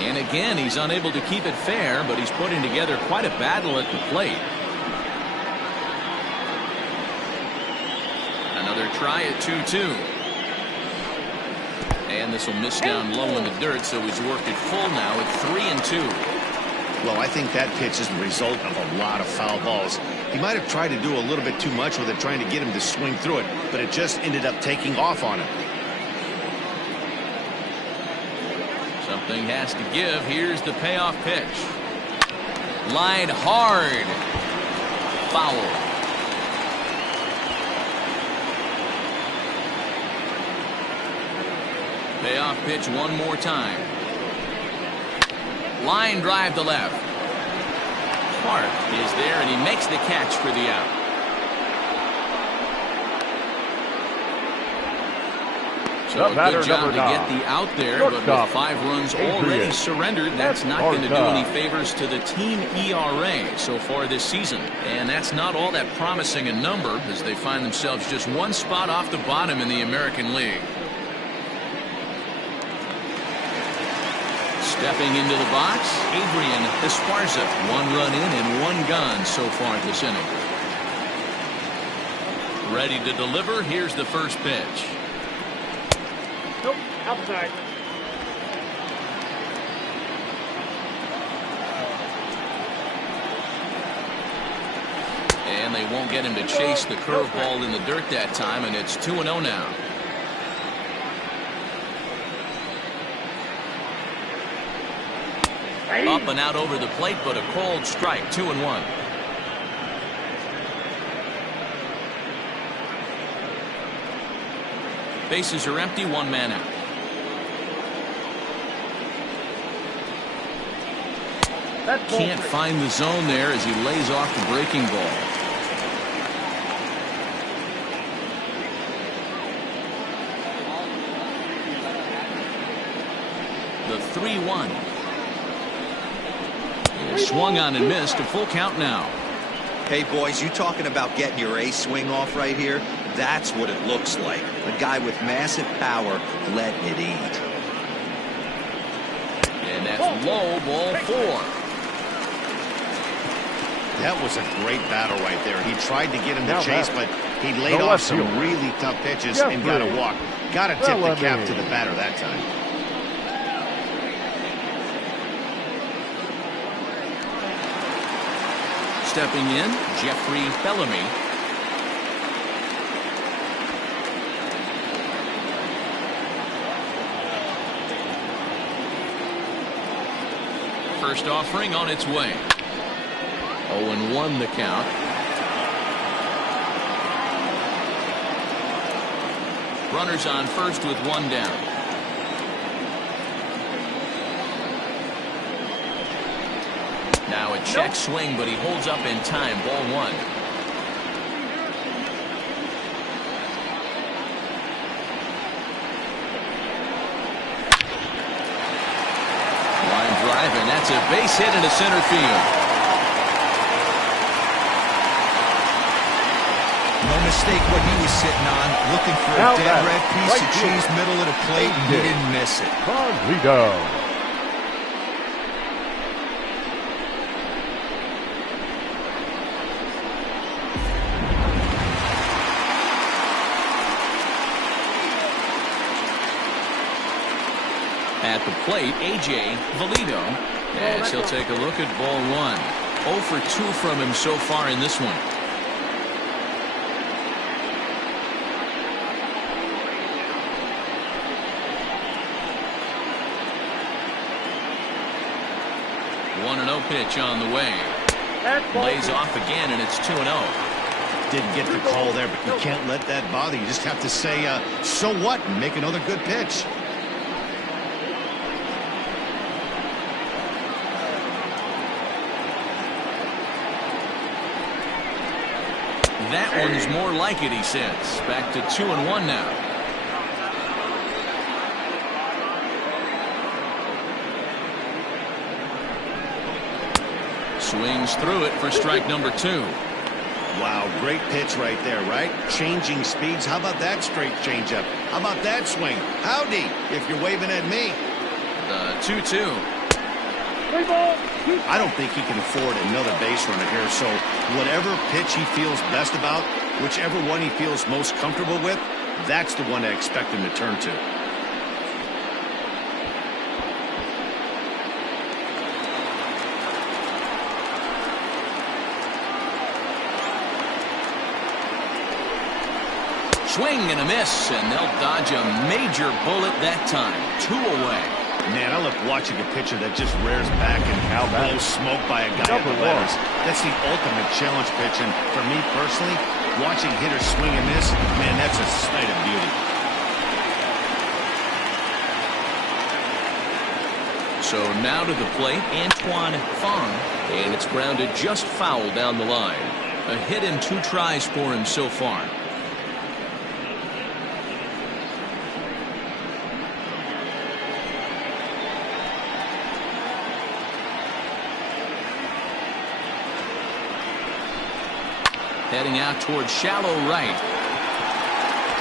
And again, he's unable to keep it fair, but he's putting together quite a battle at the plate. Another try at 2-2. And this will miss down low in the dirt, so he's worked it full now at 3-2. Well, I think that pitch is the result of a lot of foul balls. He might have tried to do a little bit too much with it, trying to get him to swing through it, but it just ended up taking off on him. Something has to give. Here's the payoff pitch. Line hard. Foul. Payoff pitch one more time. Line drive to left. Clark is there, and he makes the catch for the out. So a good job to get the out there, but with 5 runs already surrendered, that's not going to do any favors to the team ERA so far this season. And that's not all that promising a number, as they find themselves just one spot off the bottom in the American League. Stepping into the box, Adrian Esparza. 1 run in and 1 gone so far this inning. Ready to deliver. Here's the first pitch. Nope, outside. And they won't get him to chase the curveball in the dirt that time, and it's 2-0 now. Up and out over the plate, but a called strike. 2-1. Bases are empty, 1 man out. Can't find the zone there as he lays off the breaking ball. The 3-1. swung on and missed. A full count now. Hey, boys, you talking about getting your ace swing off right here? That's what it looks like. A guy with massive power letting it eat. And that's low, ball 4. That was a great battle right there. He tried to get him to chase, but he laid off some really tough pitches and got a walk. Got to tip the cap to the batter that time. Stepping in, Jeffrey Bellamy. First offering on its way. 0-1 the count. Runners on first with 1 down. Now a check swing, but he holds up in time. Ball 1. Line drive, and that's a base hit into center field. No mistake what he was sitting on, looking for a dead red piece of cheese middle of the plate, and he didn't miss it. Carlito. At the plate, A.J. Valido, as he'll take a look at ball 1. 0 for 2 from him so far in this one. One 1-0 pitch on the way. Lays off again, and it's 2-0. Didn't get the call there, but you can't let that bother you. Just have to say, so what, and make another good pitch. That one's more like it, he says. Back to 2-1 now. Swings through it for strike number 2. Wow, great pitch right there, right? Changing speeds. How about that straight changeup? How about that swing? Howdy, if you're waving at me. The 2-2. I don't think he can afford another base runner here, so whatever pitch he feels best about, whichever one he feels most comfortable with, that's the one I expect him to turn to. Swing and a miss, and they'll dodge a major bullet that time. 2 away. Man, I love watching a pitcher that just rears back and blows smoke by a guy at the letters. That's the ultimate challenge pitch, and for me personally, watching hitters swing and miss, man, that's a sight of beauty. So now to the plate, Antoine Fong, and it's grounded just foul down the line. A hit in 2 tries for him so far. Heading out towards shallow right.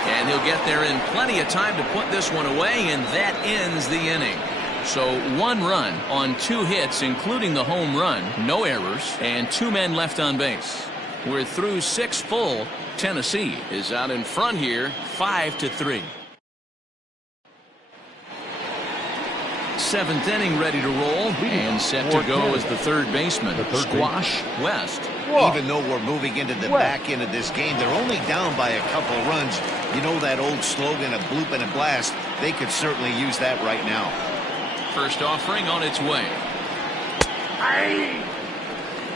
And he'll get there in plenty of time to put this one away, and that ends the inning. So 1 run on 2 hits, including the home run, no errors, and 2 men left on base. We're through 6 full. Tennessee is out in front here, 5-3. 7th inning ready to roll, and set to go as the third baseman, Squash West. Even though we're moving into the back end of this game, they're only down by a couple of runs. You know that old slogan, a bloop and a blast? They could certainly use that right now. First offering on its way.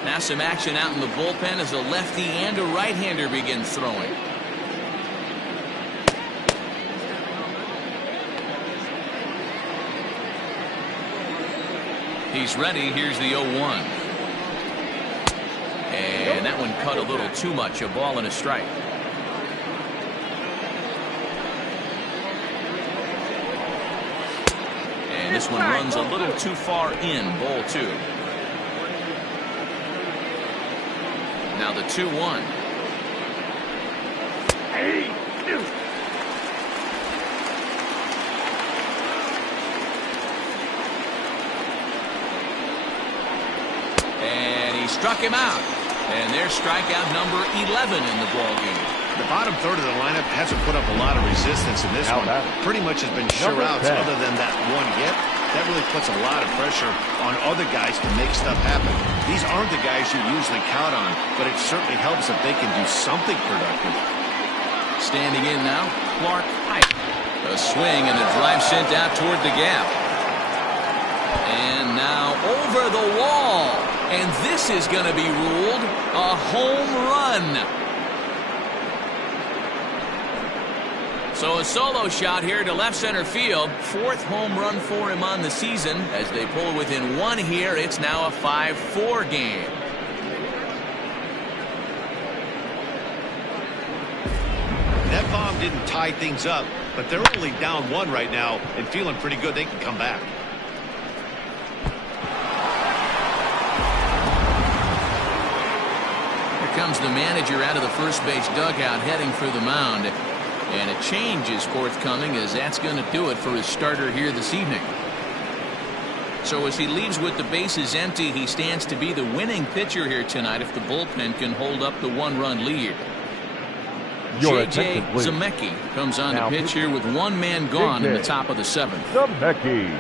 Now some action out in the bullpen as a lefty and a right-hander begin throwing. He's ready. Here's the 0-1. And that one cut a little too much. A ball and a strike. And this one runs a little too far in. Ball 2. Now the 2-1. And he struck him out. And there's strikeout number 11 in the ballgame. The bottom third of the lineup hasn't put up a lot of resistance in this one. Pretty much has been sure outs other than that one hit. That really puts a lot of pressure on other guys to make stuff happen. These aren't the guys you usually count on, but it certainly helps if they can do something productive. Standing in now, Clark Pike. A swing and a drive sent out toward the gap. And now over the wall. And this is going to be ruled a home run. So a solo shot here to left center field. 4th home run for him on the season. As they pull within 1 here, it's now a 5-4 game. That bomb didn't tie things up, but they're only down 1 right now and feeling pretty good they can come back. Here comes the manager out of the first base dugout heading for the mound. And a change is forthcoming, as that's going to do it for his starter here this evening. So as he leaves with the bases empty, he stands to be the winning pitcher here tonight if the bullpen can hold up the 1-run lead. J.J. Zemecki comes on to pitch here with 1 man gone in the top of the 7th. Zemecki.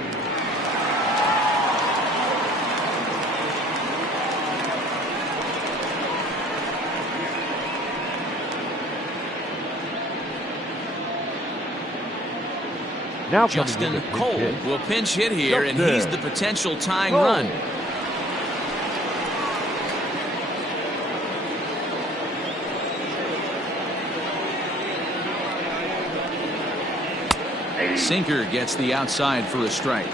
Now Justin Cole will pinch hit here, and he's the potential tying run. Sinker gets the outside for a strike.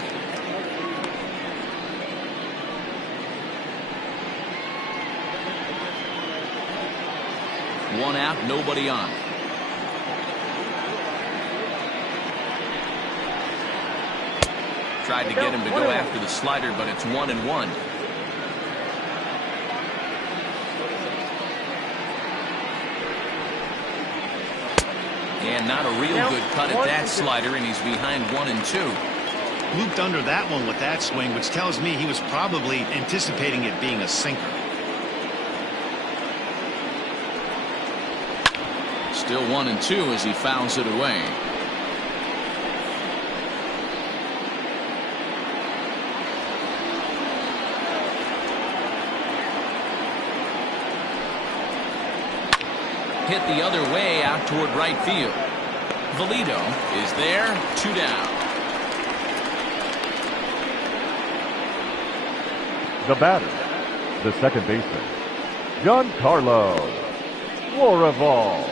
One out, nobody on. Tried to get him to go after the slider, but it's 1-1. And not a real good cut at that slider, and he's behind 1-2. Looped under that one with that swing, which tells me he was probably anticipating it being a sinker. Still 1-2 as he fouls it away. Hit the other way out toward right field. Valido is there, 2 down. The batter, the second baseman, Giancarlo Florival.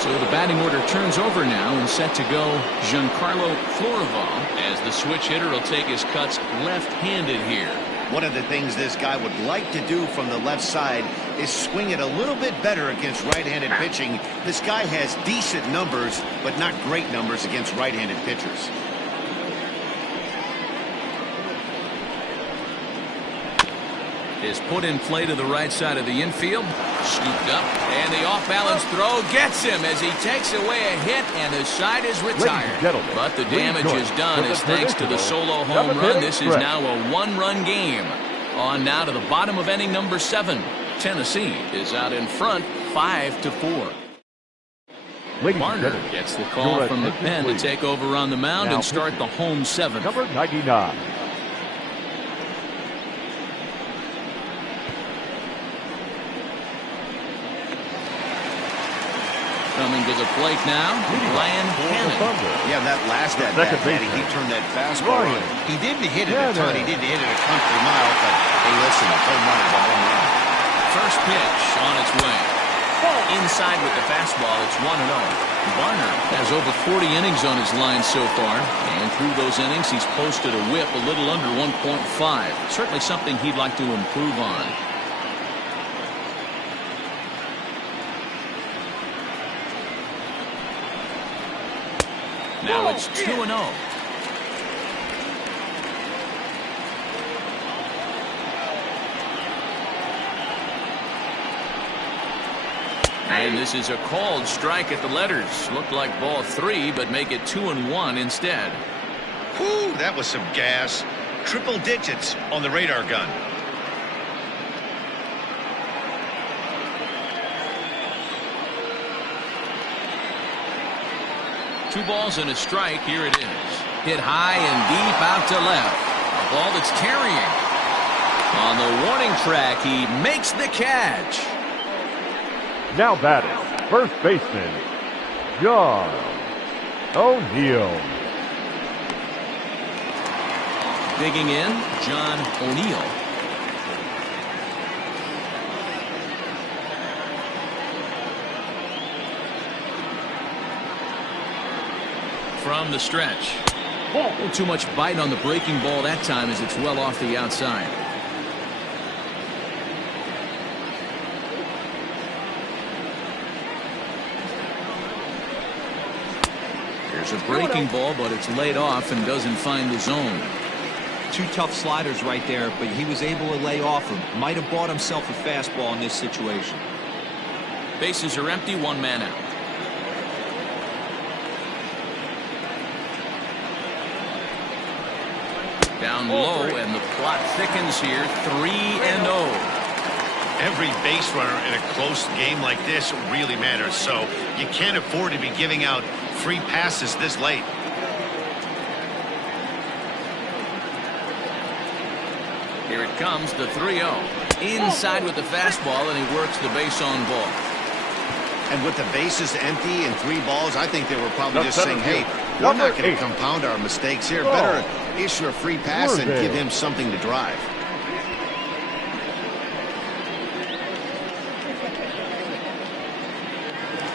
So the batting order turns over now, and set to go Giancarlo Florival, as the switch hitter will take his cuts left-handed here. One of the things this guy would like to do from the left side is swing it a little bit better against right-handed pitching. This guy has decent numbers, but not great numbers against right-handed pitchers. Is put in play to the right side of the infield. Scooped up, and the off-balance throw gets him as he takes away a hit, and the side is retired. But the damage is done as thanks to the solo home run. This is now a 1-run game. On now to the bottom of inning number 7. Tennessee is out in front 5-4. Marner gets the call from the pen to take over on the mound and start the home 7th. Number 99. Coming to the plate now, Ryan Cannon. Yeah, that last at bat, he turned that fastball on. He didn't hit it a ton. He didn't hit it a country mile, but hey, listen, the home run is a home run. First pitch on its way. Inside with the fastball, it's 1-0. Varner has over 40 innings on his line so far, and through those innings, he's posted a whip a little under 1.5. Certainly something he'd like to improve on. Now it's 2-0. And this is a called strike at the letters. Looked like ball 3, but make it 2-1 instead. Whew, that was some gas. Triple digits on the radar gun. Two balls and a strike. Here it is. Hit high and deep out to left. A ball that's carrying. On the warning track, he makes the catch. Now batting, first baseman, John O'Neill. Digging in, John O'Neill. From the stretch. A little too much bite on the breaking ball that time as it's well off the outside. There's a breaking ball, but it's laid off and doesn't find the zone. Two tough sliders right there, but he was able to lay off him. Might have bought himself a fastball in this situation. Bases are empty, one man out. Down low, and the plot thickens here. 3-0. Every base runner in a close game like this really matters, so you can't afford to be giving out free passes this late. Here it comes, the 3-0. Inside with the fastball, and he works the base on ball. And with the bases empty and 3 balls, I think they were probably just saying, hey, we're not going to compound our mistakes here. Better issue a free pass and give him something to drive.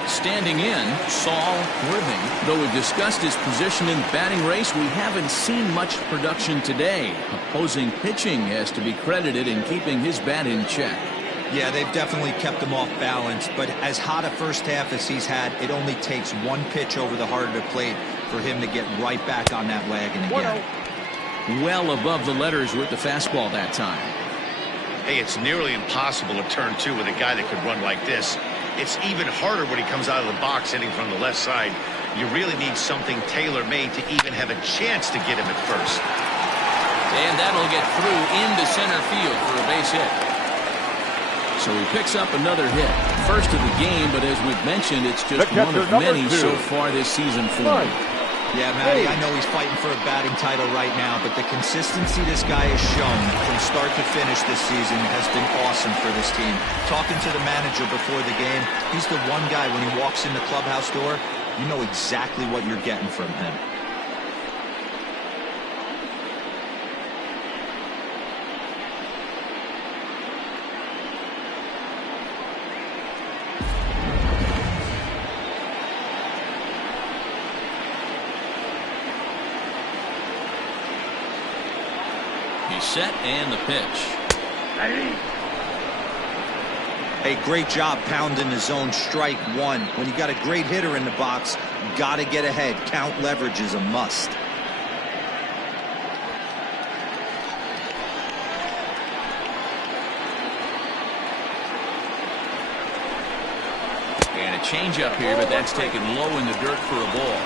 Standing in, Saul Worthing. Though we've discussed his position in the batting race, we haven't seen much production today. Opposing pitching has to be credited in keeping his bat in check. Yeah, they've definitely kept him off balance, but as hot a first half as he's had, it only takes one pitch over the heart of the plate for him to get right back on that wagon again. Well above the letters with the fastball that time. Hey, it's nearly impossible to turn 2 with a guy that could run like this. It's even harder when he comes out of the box hitting from the left side. You really need something tailor-made to even have a chance to get him at first. And that'll get through into center field for a base hit. So he picks up another hit. First of the game, but as we've mentioned, it's just one of many so far this season for him. Yeah, Matty, I know he's fighting for a batting title right now, but the consistency this guy has shown from start to finish this season has been awesome for this team. Talking to the manager before the game, he's the one guy when he walks in the clubhouse door, you know exactly what you're getting from him. Set and the pitch. Hey, great job pounding the zone. Strike 1. When you got a great hitter in the box, got to get ahead. Count leverage is a must. And a changeup here, but that's taken low in the dirt for a ball.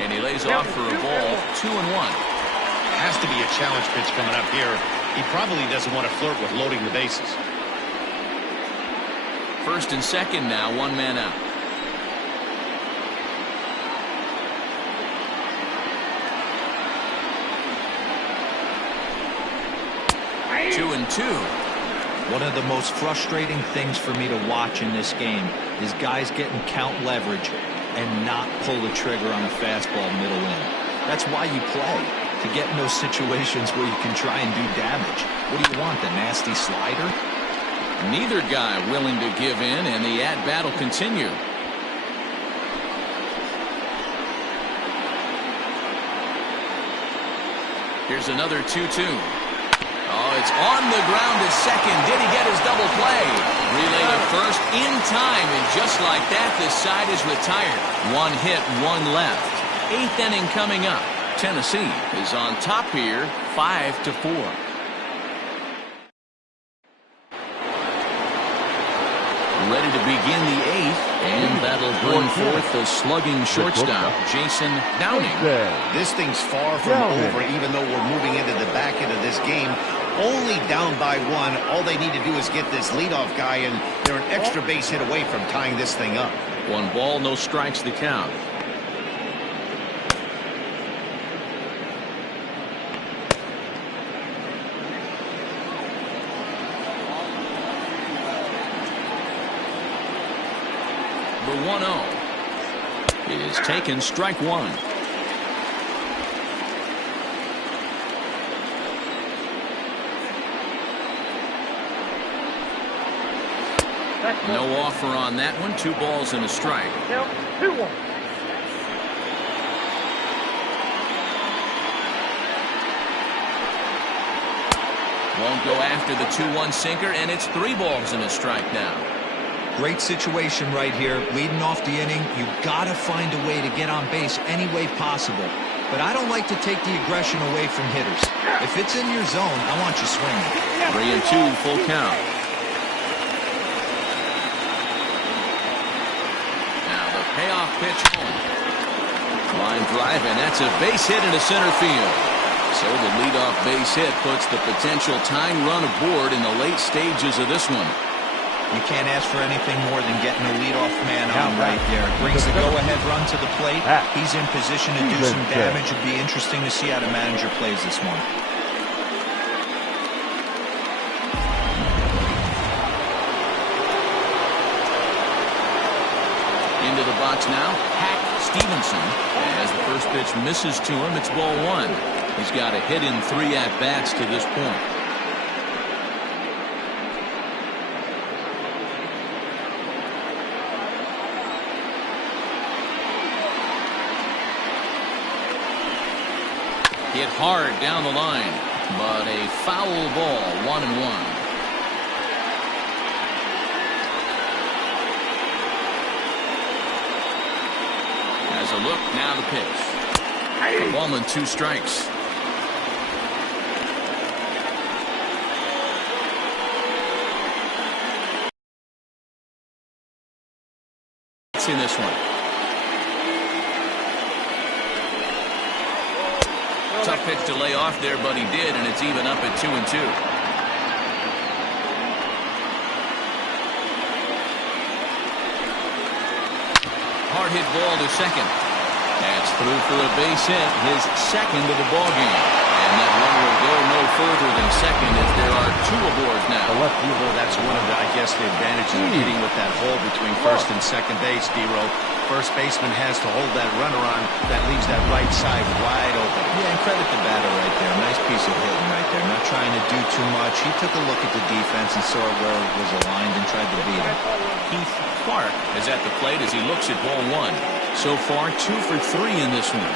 And he lays off for a ball. 2-1. Has to be a challenge pitch coming up here. He probably doesn't want to flirt with loading the bases. First and second now, one man out. Two and two. One of the most frustrating things for me to watch in this game is guys getting count leverage and not pull the trigger on a fastball middle in. That's why you play, to get in those situations where you can try and do damage. What do you want, the nasty slider? Neither guy willing to give in, and the at-bat will continue. Here's another 2-2. Oh, it's on the ground at second. Did he get his double play? Relay to first in time, and just like that, this side is retired. One hit, one left. 8th inning coming up. Tennessee is on top here, 5-4. Ready to begin the 8th, and that'll bring forth the slugging shortstop, Jason Downing. This thing's far from over, even though we're moving into the back end of this game. Only down by 1. All they need to do is get this leadoff guy, and they're an extra base hit away from tying this thing up. 1 ball, no strikes the count. The 1-0 is taken, strike 1. No offer on that one. 2 balls and a strike. Count 2-1. Won't go after the 2-1 sinker, and it's 3 balls and a strike now. Great situation right here. Leading off the inning, you got to find a way to get on base any way possible. But I don't like to take the aggression away from hitters. If it's in your zone, I want you swinging. 3-2, full count. Now the payoff pitch home. Line drive, and that's a base hit into center field. So the leadoff base hit puts the potential tying run aboard in the late stages of this one. You can't ask for anything more than getting a leadoff man on right there. Brings the go-ahead run to the plate. He's in position to do some damage. It'd be interesting to see how the manager plays this one. Into the box now, Hack Stevenson. As the first pitch misses to him, it's ball 1. He's got a hit in 3 at-bats to this point. Hit hard down the line, but a foul ball, 1-1. Has a look, now the pitch. A ball and 2 strikes. It's in this one. Tough pitch to lay off there, but he did, and it's even up at 2-2. Hard hit ball to second. That's through for a base hit, his second of the ball game. And that one will go no further than second as there are 2 aboard now. That's one of the, I guess, the advantages of hitting with that hole between first and second base, D-Row. First baseman has to hold that runner on. That leaves that right side wide open. Yeah, and credit the batter right there. Nice piece of hitting right there. Not trying to do too much. He took a look at the defense and saw where it was aligned and tried to beat him. Keith Clark is at the plate as he looks at ball 1. So far, 2 for 3 in this one.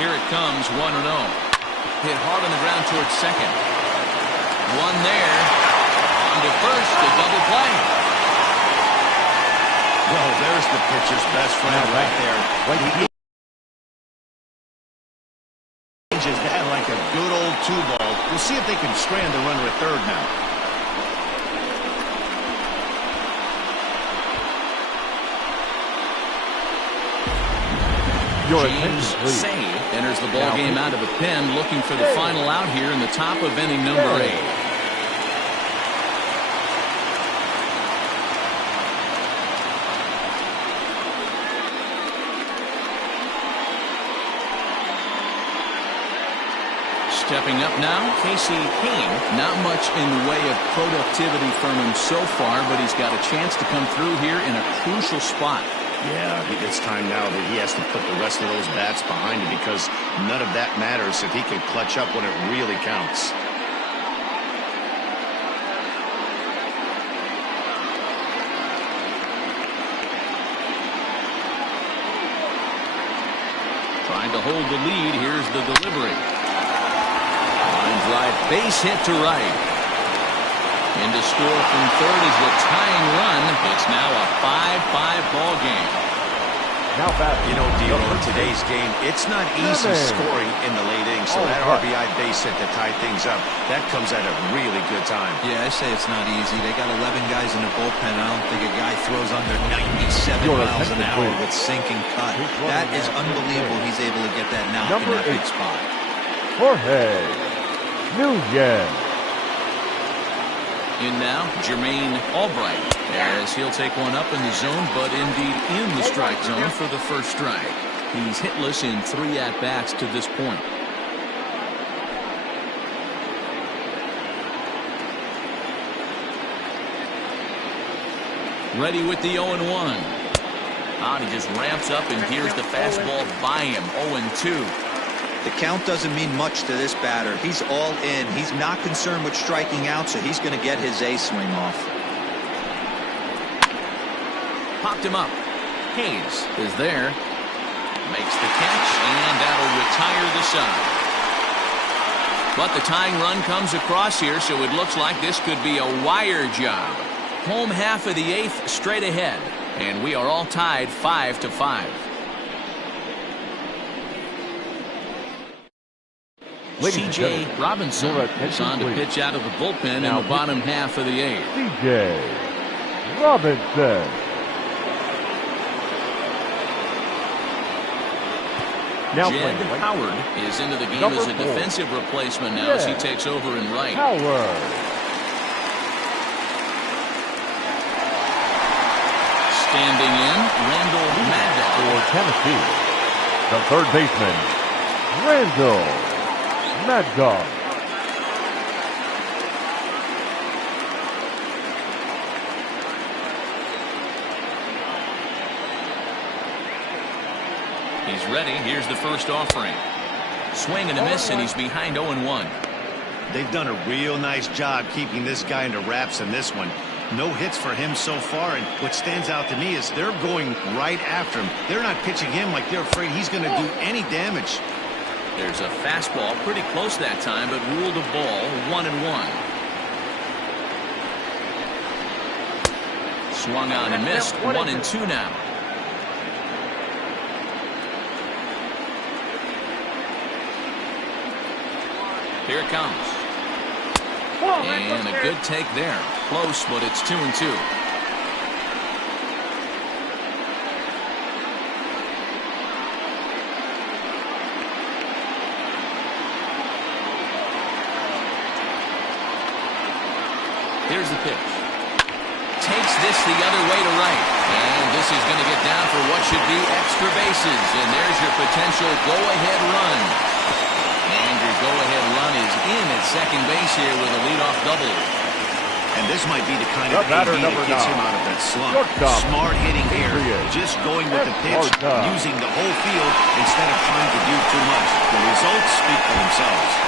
Here it comes, 1-0. Hit hard on the ground towards second. One there. On to first, a double play. Well, there's the pitcher's best friend right there. He changes that like a good old 2-ball. We'll see if they can strand the runner at third now. James Say enters the ball game out of the pen, looking for the final out here in the top of inning number 8. Stepping up now, Casey Kane. Not much in the way of productivity from him so far, but he's got a chance to come through here in a crucial spot. Yeah, it's time now that he has to put the rest of those bats behind him, because none of that matters if he can clutch up when it really counts. Trying to hold the lead. Here's the delivery. Line drive, base hit to right. In to score from third is the tying run. It's now a 5-5 ball game. Now back. You know, D'Lo, in today's game, it's not easy scoring in the late innings, so that RBI base hit to tie things up, that comes at a really good time. Yeah, I say it's not easy. They got 11 guys in the bullpen. I don't think a guy throws under 97 miles an hour with sinking cut. That is unbelievable. He's able to get that knock in that big spot. Jorge Nunez. In now, Jermaine Albright, as he'll take one up in the zone, but indeed in the strike zone for the first strike. He's hitless in 3 at-bats to this point. Ready with the 0-1. And he just ramps up and here's the fastball by him, 0-2. The count doesn't mean much to this batter. He's all in. He's not concerned with striking out, so he's going to get his A swing off. Popped him up. Hayes is there. Makes the catch, and that'll retire the side. But the tying run comes across here, so it looks like this could be a wire job. Home half of the 8th straight ahead, and we are all tied 5-5. C.J. Robinson is on to pitch out of the bullpen in the bottom half of the 8th. C.J. Robinson. Now Jed Howard is into the game as a defensive replacement now as he takes over in right. Howard. Standing in, Randall Maddow. For Tennessee, the third baseman, Randall Maddow. He's ready. Here's the first offering. Swing and a miss, and he's behind 0-1. They've done a real nice job keeping this guy into wraps in this one. No hits for him so far, and what stands out to me is they're going right after him. They're not pitching him like they're afraid he's going to do any damage. There's a fastball pretty close that time, but ruled a ball, 1-1. Swung on and missed, 1-2 now. Here it comes. And a good take there. Close, but it's 2-2. Here's the pitch. Takes this the other way to right. And this is going to get down for what should be extra bases. And there's your potential go-ahead run. And your go-ahead run is in at second base here with a leadoff double. And this might be the kind of AB that gets him out of that slump. Smart hitting here. Just going with the pitch, using the whole field instead of trying to do too much. The results speak for themselves.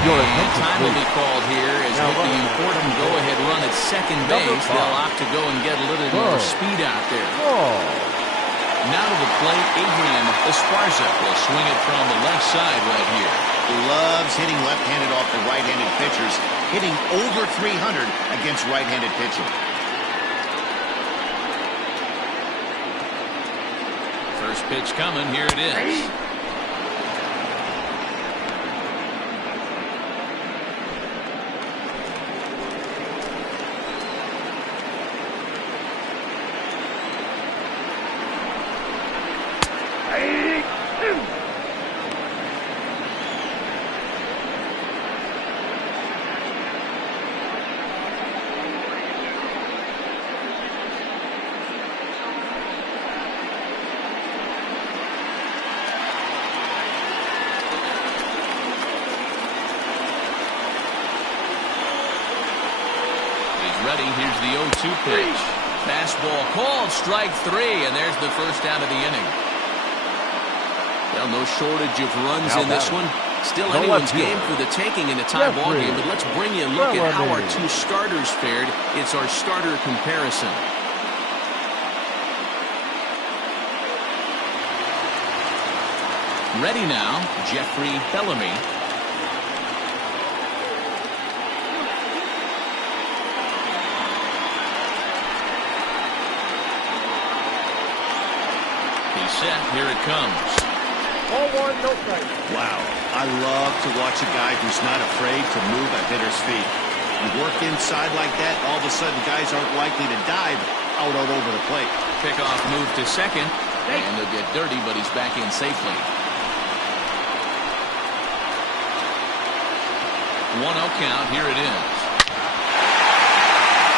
And time will be called here as with the important go-ahead run at second base, they'll opt to go and get a little more speed out there. Now to the plate, Adrian Esparza will swing it from the left side right here. Loves hitting left-handed off the right-handed pitchers, hitting over 300 against right-handed pitching. First pitch coming, here it is. Ready, here's the 0-2 pitch. Fastball called, strike 3, and there's the first out of the inning. Well, no shortage of runs in this one. Still anyone's game for the taking in a tie ball game, but let's bring you a look at how our two starters fared. It's our starter comparison. Ready now, Jeffrey Bellamy. He's set. Here it comes. Ball one, no strike. Wow. I love to watch a guy who's not afraid to move at hitter's feet. You work inside like that, all of a sudden guys aren't likely to dive out over the plate. Pickoff move to second. And they'll get dirty, but he's back in safely. 1-0 count. Here it is.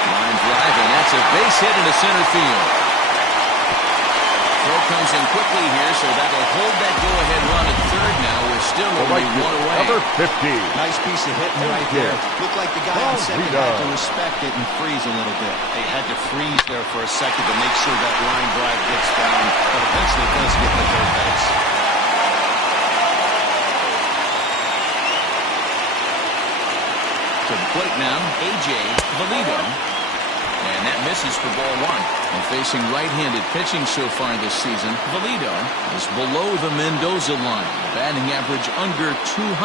Line drive, and that's a base hit into center field. Throw comes in quickly here, so that'll hold that go-ahead run at third now. We're still only one away. Number 50. Nice piece of hitting right there. Looked like the guy on second had to respect it and freeze a little bit. They had to freeze there for a second to make sure that line drive gets down, but eventually it does get to third base. To the plate now, A.J. Valido. And that misses for ball one. And facing right-handed pitching so far this season, Valido is below the Mendoza line. Batting average under 200,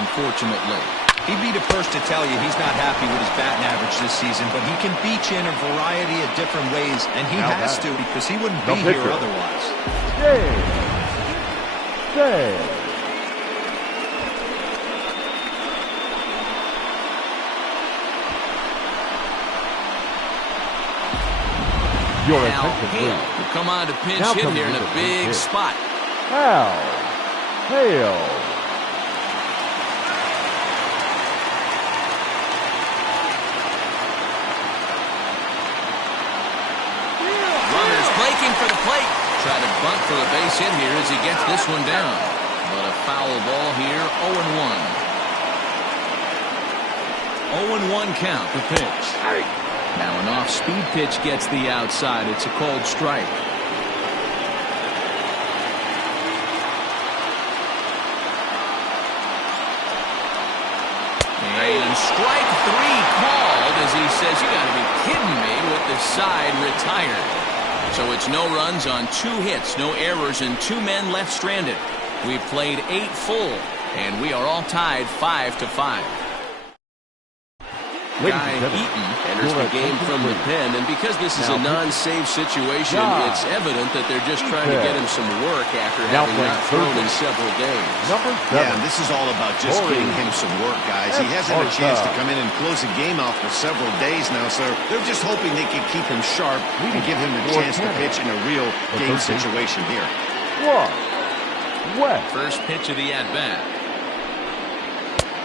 unfortunately. He'd be the first to tell you he's not happy with his batting average this season, but he can beat you in a variety of different ways, and he has to because he wouldn't be here otherwise. Say. Your Al Hale will come on to pinch hit here in a big spot. Al Hale. Runners breaking for the plate. Try to bunt for a base hit here as he gets this one down. But a foul ball here, 0-1. 0-1 count, the pitch. Now an off-speed pitch gets the outside. It's a called strike. And strike three called as he says, you got to be kidding me, with the side retired. So it's no runs on 2 hits, no errors, and 2 men left stranded. We've played 8 full, and we are all tied 5-5. Guy Eaton enters the game from the pen, and because this is a non-save situation, it's evident that they're just trying to get him some work after having not thrown in several days. Yeah, and this is all about just getting him some work, guys. He hasn't had a chance to come in and close the game out for several days now, so they're just hoping they can keep him sharp and give him the chance to pitch in a real game situation here. First pitch of the at-bat.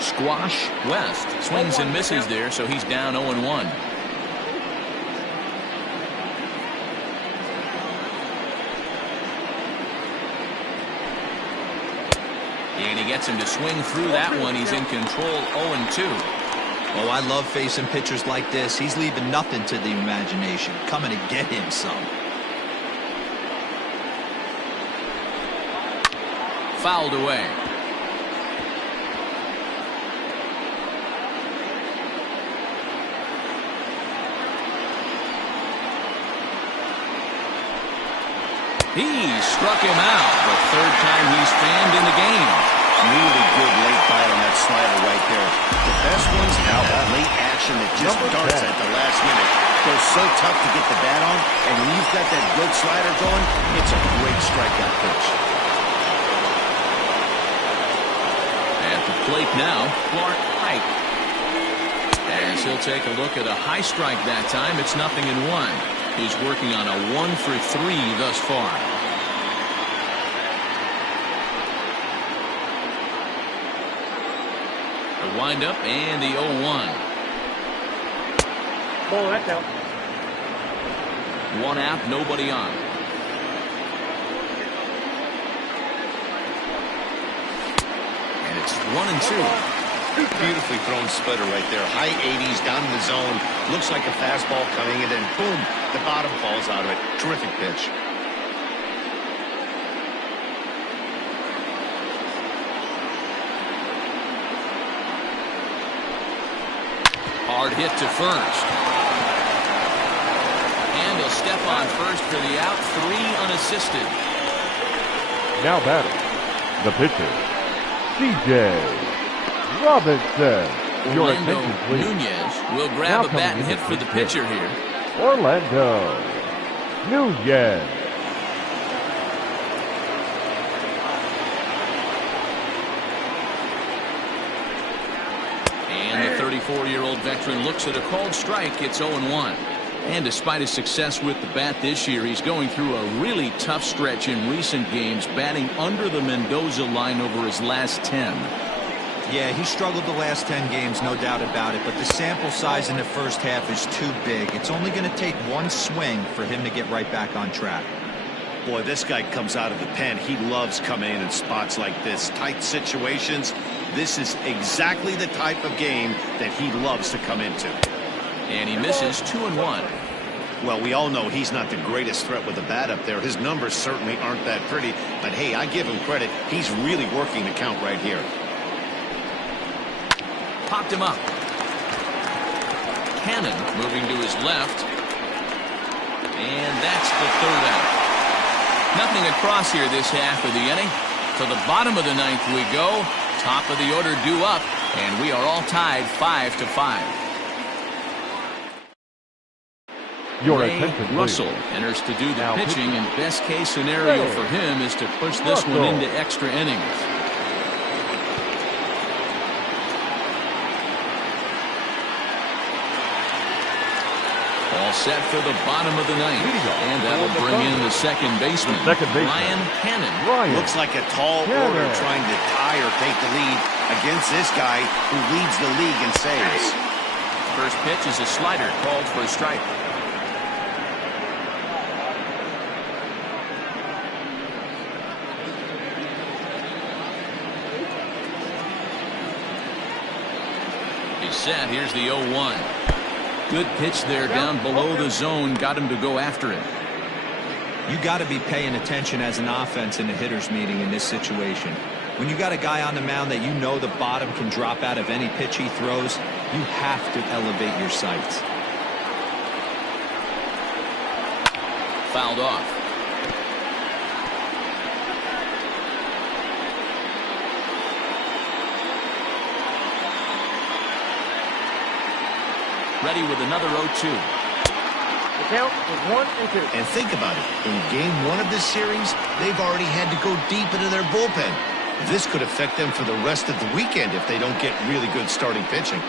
Squash West swings and misses there, so he's down 0-1. And he gets him to swing through that one. He's in control, 0-2. Oh, I love facing pitchers like this. He's leaving nothing to the imagination. Coming to get him some. Fouled away. He struck him out the third time he's fanned in the game. Really good late bite on that slider right there. The best ones have that late action that just darts at the last minute. They're so tough to get the bat on, and when you've got that good slider going, it's a great strikeout pitch. At the plate now, Clark Pike. As he'll take a look at a high strike that time, it's 0-1. He's working on a 1-for-3 thus far. The windup and the 0-1. Ball, that's out. 1 out, nobody on. And it's 1-2. Beautifully thrown splitter right there. High 80s down in the zone. Looks like a fastball coming, and then boom, the bottom falls out of it. Terrific pitch. Hard hit to first. And he'll step on first for the out. 3 unassisted. Now batting, The pitcher, C.J. Robinson. Your Orlando attention, please. Nunez will Now grab a coming bat and in hit at for the first pitcher here. Orlando Nunez. And the 34-year-old veteran looks at a called strike. It's 0-1. And despite his success with the bat this year, he's going through a really tough stretch in recent games, batting under the Mendoza line over his last 10. Yeah, he struggled the last 10 games, no doubt about it, but the sample size in the first half is too big. It's only going to take one swing for him to get right back on track. Boy, this guy comes out of the pen. He loves coming in spots like this, tight situations. This is exactly the type of game that he loves to come into. And he misses 2-1. Well, we all know he's not the greatest threat with the bat up there. His numbers certainly aren't that pretty, but hey, I give him credit. He's really working the count right here. Popped him up. Cannon moving to his left. And that's the third out. Nothing across here this half of the inning. To the bottom of the ninth we go. Top of the order due up. And we are all tied 5-5. Ray Russell enters to do the pitching, and best case scenario for him is to push this one into extra innings. All set for the bottom of the ninth, and that'll bring in the second baseman, Ryan Cannon. Looks like a tall order trying to tie or take the lead against this guy who leads the league in saves. First pitch is a slider called for a strike. He's set. Here's the 0-1. Good pitch there down below the zone. Got him to go after it. You got to be paying attention as an offense in a hitter's meeting in this situation. When you got a guy on the mound that you know the bottom can drop out of any pitch he throws, you have to elevate your sights. Fouled off. Ready with another 0-2. The count is 1-2. And think about it. In game one of this series, they've already had to go deep into their bullpen. This could affect them for the rest of the weekend if they don't get really good starting pitching.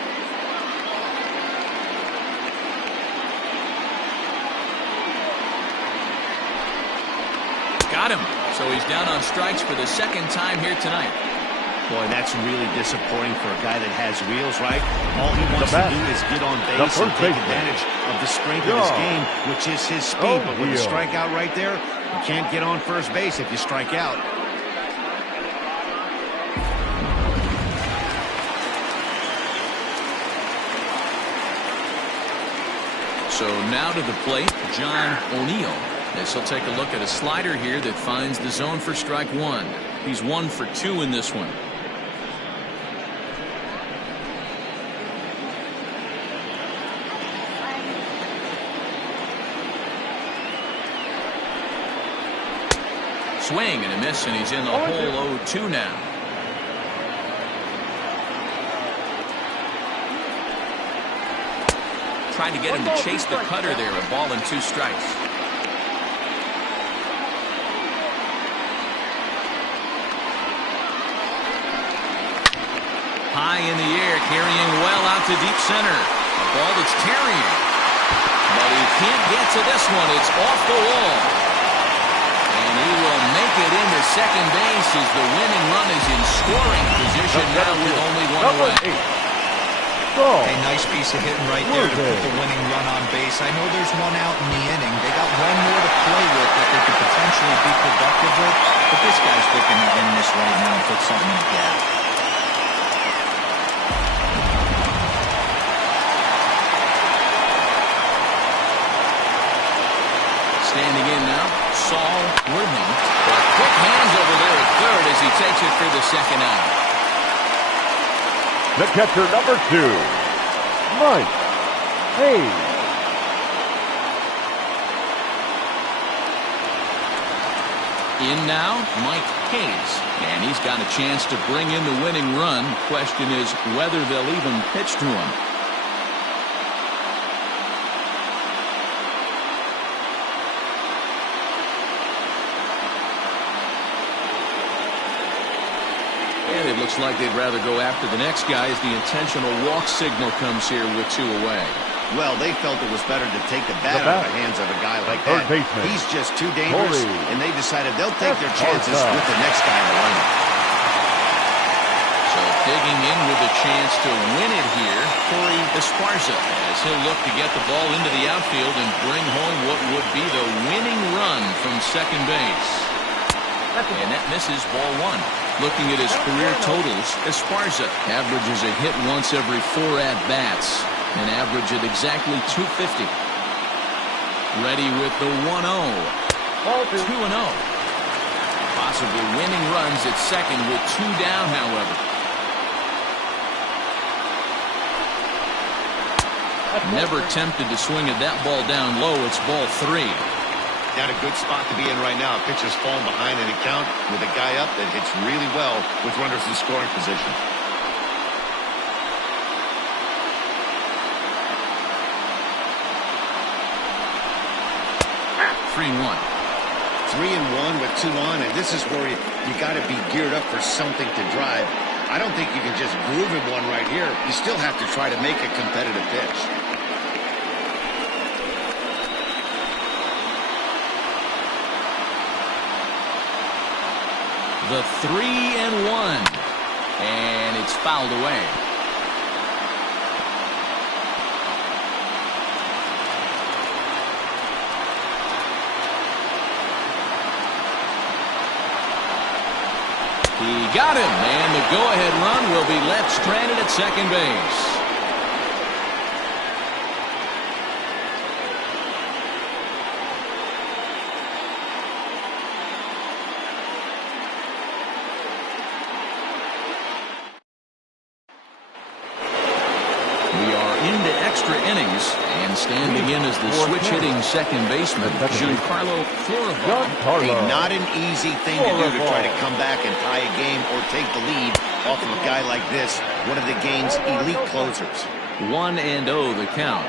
Got him. So he's down on strikes for the second time here tonight. Boy, that's really disappointing for a guy that has wheels, right? All he wants to do is get on base and take advantage of the strength of his game, which is his speed. But with a strikeout right there, you can't get on first base if you strike out. So now to the plate, John O'Neill. As he'll take a look at a slider here that finds the zone for strike one. He's 1 for 2 in this one. Swing and a miss, and he's in the hole 0-2 now. Trying to get him to chase the cutter there. A ball and 2 strikes. High in the air, carrying well out to deep center. A ball that's carrying. But he can't get to this one. It's off the wall. And he will make it into second base as the winning run is in scoring position now with only 1 away. A nice piece of hitting right there to put the winning run on base. I know there's 1 out in the inning. They got 1 more to play with that they could potentially be productive with. But this guy's looking to end this right now and put something in the gap. Standing in now, Saul Woodman. But quick hands over there at third as he takes it for the second out. The catcher, number 2, Mike Hayes. In now, Mike Hayes. And he's got a chance to bring in the winning run. Question is whether they'll even pitch to him. And it looks like they'd rather go after the next guy as the intentional walk signal comes here with 2 away. Well, they felt it was better to take the bat out of the hands of a guy like that. He's just too dangerous, and they decided they'll take their chances with the next guy in the lineup. So digging in with a chance to win it here, Corey Esparza, as he'll look to get the ball into the outfield and bring home what would be the winning run from second base. And that misses ball 1. Looking at his career totals, Esparza averages a hit once every 4 at-bats. An average at exactly 250. Ready with the 1-0. 2-0. Possibly winning runs at second with 2 down, however. Never tempted to swing at that ball down low. It's ball 3. Not a good spot to be in right now. Pitcher's falling behind in the count with a guy up that hits really well with runners in scoring position. 3-1. 3-1 with 2 on, and this is where you got to be geared up for something to drive. I don't think you can just groove him one right here. You still have to try to make a competitive pitch. The 3-1, and it's fouled away. He got him, and the go-ahead run will be left stranded at second base. We are into extra innings, and standing in as the switch-hitting second baseman, Giancarlo Floribama. Hey, not an easy thing to do to try to come back and tie a game or take the lead off of a guy like this, one of the game's elite closers. 1-0 the count.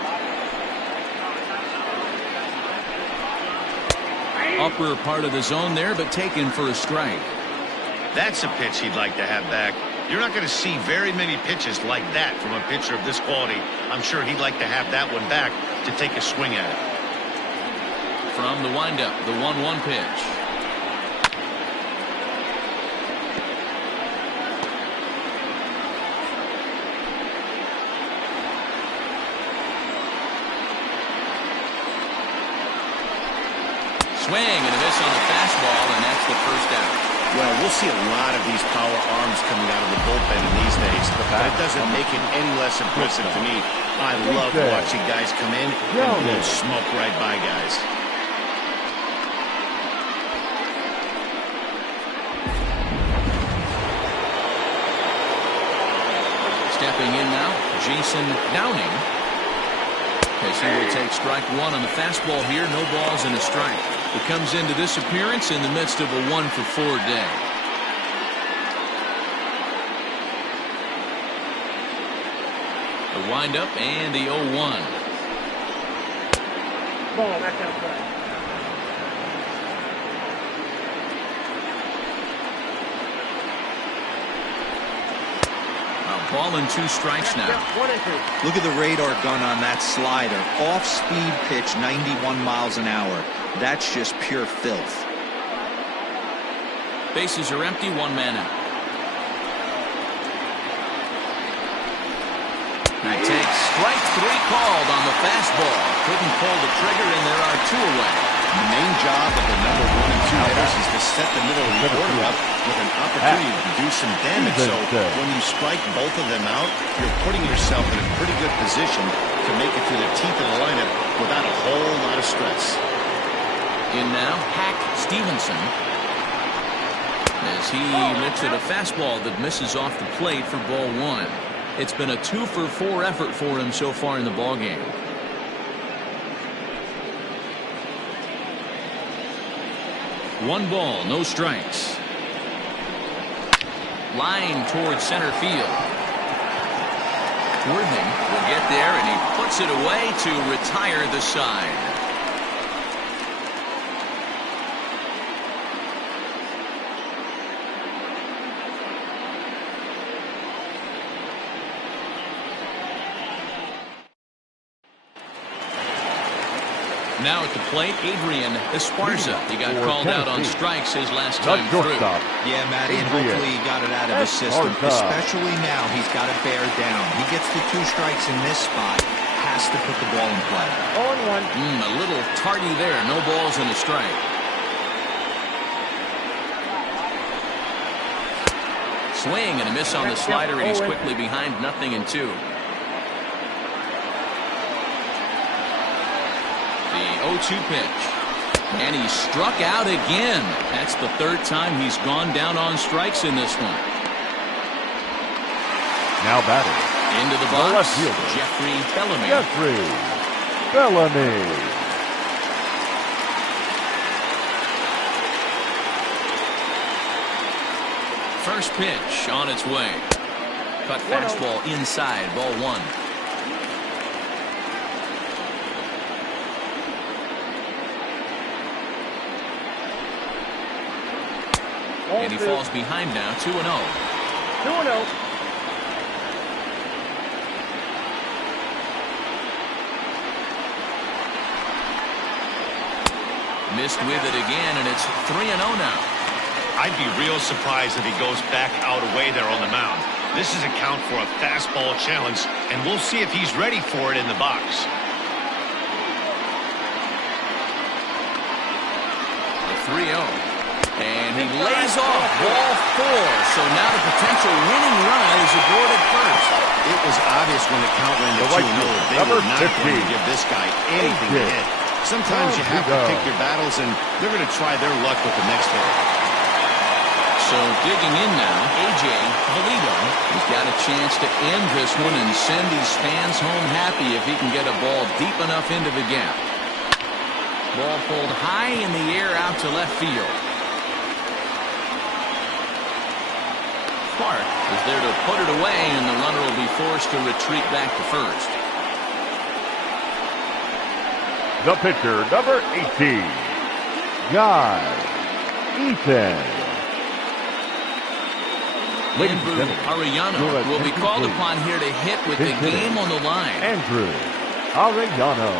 Upper part of the zone there, but taken for a strike. That's a pitch he'd like to have back. You're not going to see very many pitches like that from a pitcher of this quality. I'm sure he'd like to have that one back to take a swing at it. From the windup, the 1-1 pitch. Swing and a miss on the fastball, and that's the first out. Well, we'll see a lot of these power arms coming out of the bullpen in these days, but it doesn't make it any less impressive to me. I love watching guys come in and smoke right by guys. Stepping in now, Jason Downing. As he will take strike 1 on the fastball here, no balls and a strike. He comes into this appearance in the midst of a 1-for-4 day. The windup and the 0-1. Ball, back outside. Ball and 2 strikes now. Look at the radar gun on that slider. Off-speed pitch, 91 miles an hour. That's just pure filth. Bases are empty, 1 man out. He takes strike 3 called on the fastball. Couldn't pull the trigger, and there are 2 away. The main job of the number 1 and 2 hitters is to set the middle of the order up with an opportunity to do some damage. So when you strike both of them out, you're putting yourself in a pretty good position to make it through the teeth of the lineup without a whole lot of stress. In now, Hack Stevenson. As he looks at a fastball that misses off the plate for ball 1. It's been a 2-for-4 effort for him so far in the ballgame. 1 ball, no strikes. Line towards center field. Worthing will get there, and he puts it away to retire the side. Now at the plate, Adrian Esparza. He got called out on strikes his last time through. Yeah, Matty, and hopefully he got it out of his system. Especially now, he's got to bear down. He gets the 2 strikes in this spot, has to put the ball in play. 0-1. A little tardy there. No balls and a strike. Swing and a miss on the slider, and he's quickly behind 0-2. The 0-2 pitch. And he struck out again. That's the 3rd time he's gone down on strikes in this one. Now batting. Into the box, Jeffrey Bellamy. First pitch on its way. Cut fastball inside, ball 1. And he falls behind now, 2-0. 2-0. Missed with it again, and it's 3-0 now. I'd be real surprised if he goes back out away there on the mound. This is a count for a fastball challenge, and we'll see if he's ready for it in the box. The 3-0. And he lays off ball 4. So now the potential winning run is aboard at first. It was obvious when the count ran to 2-0 they were not going to give this guy anything to hit. Sometimes you have to pick your battles, and they're going to try their luck with the next hit. So digging in now, A.J. Valito. He's got a chance to end this one and send these fans home happy if he can get a ball deep enough into the gap. Ball pulled high in the air out to left field. Clark is there to put it away, and the runner will be forced to retreat back to first. The pitcher, number 18, Guy Eaton. Andrew Arellano will be called upon here to hit with the game on the line. Andrew Arellano.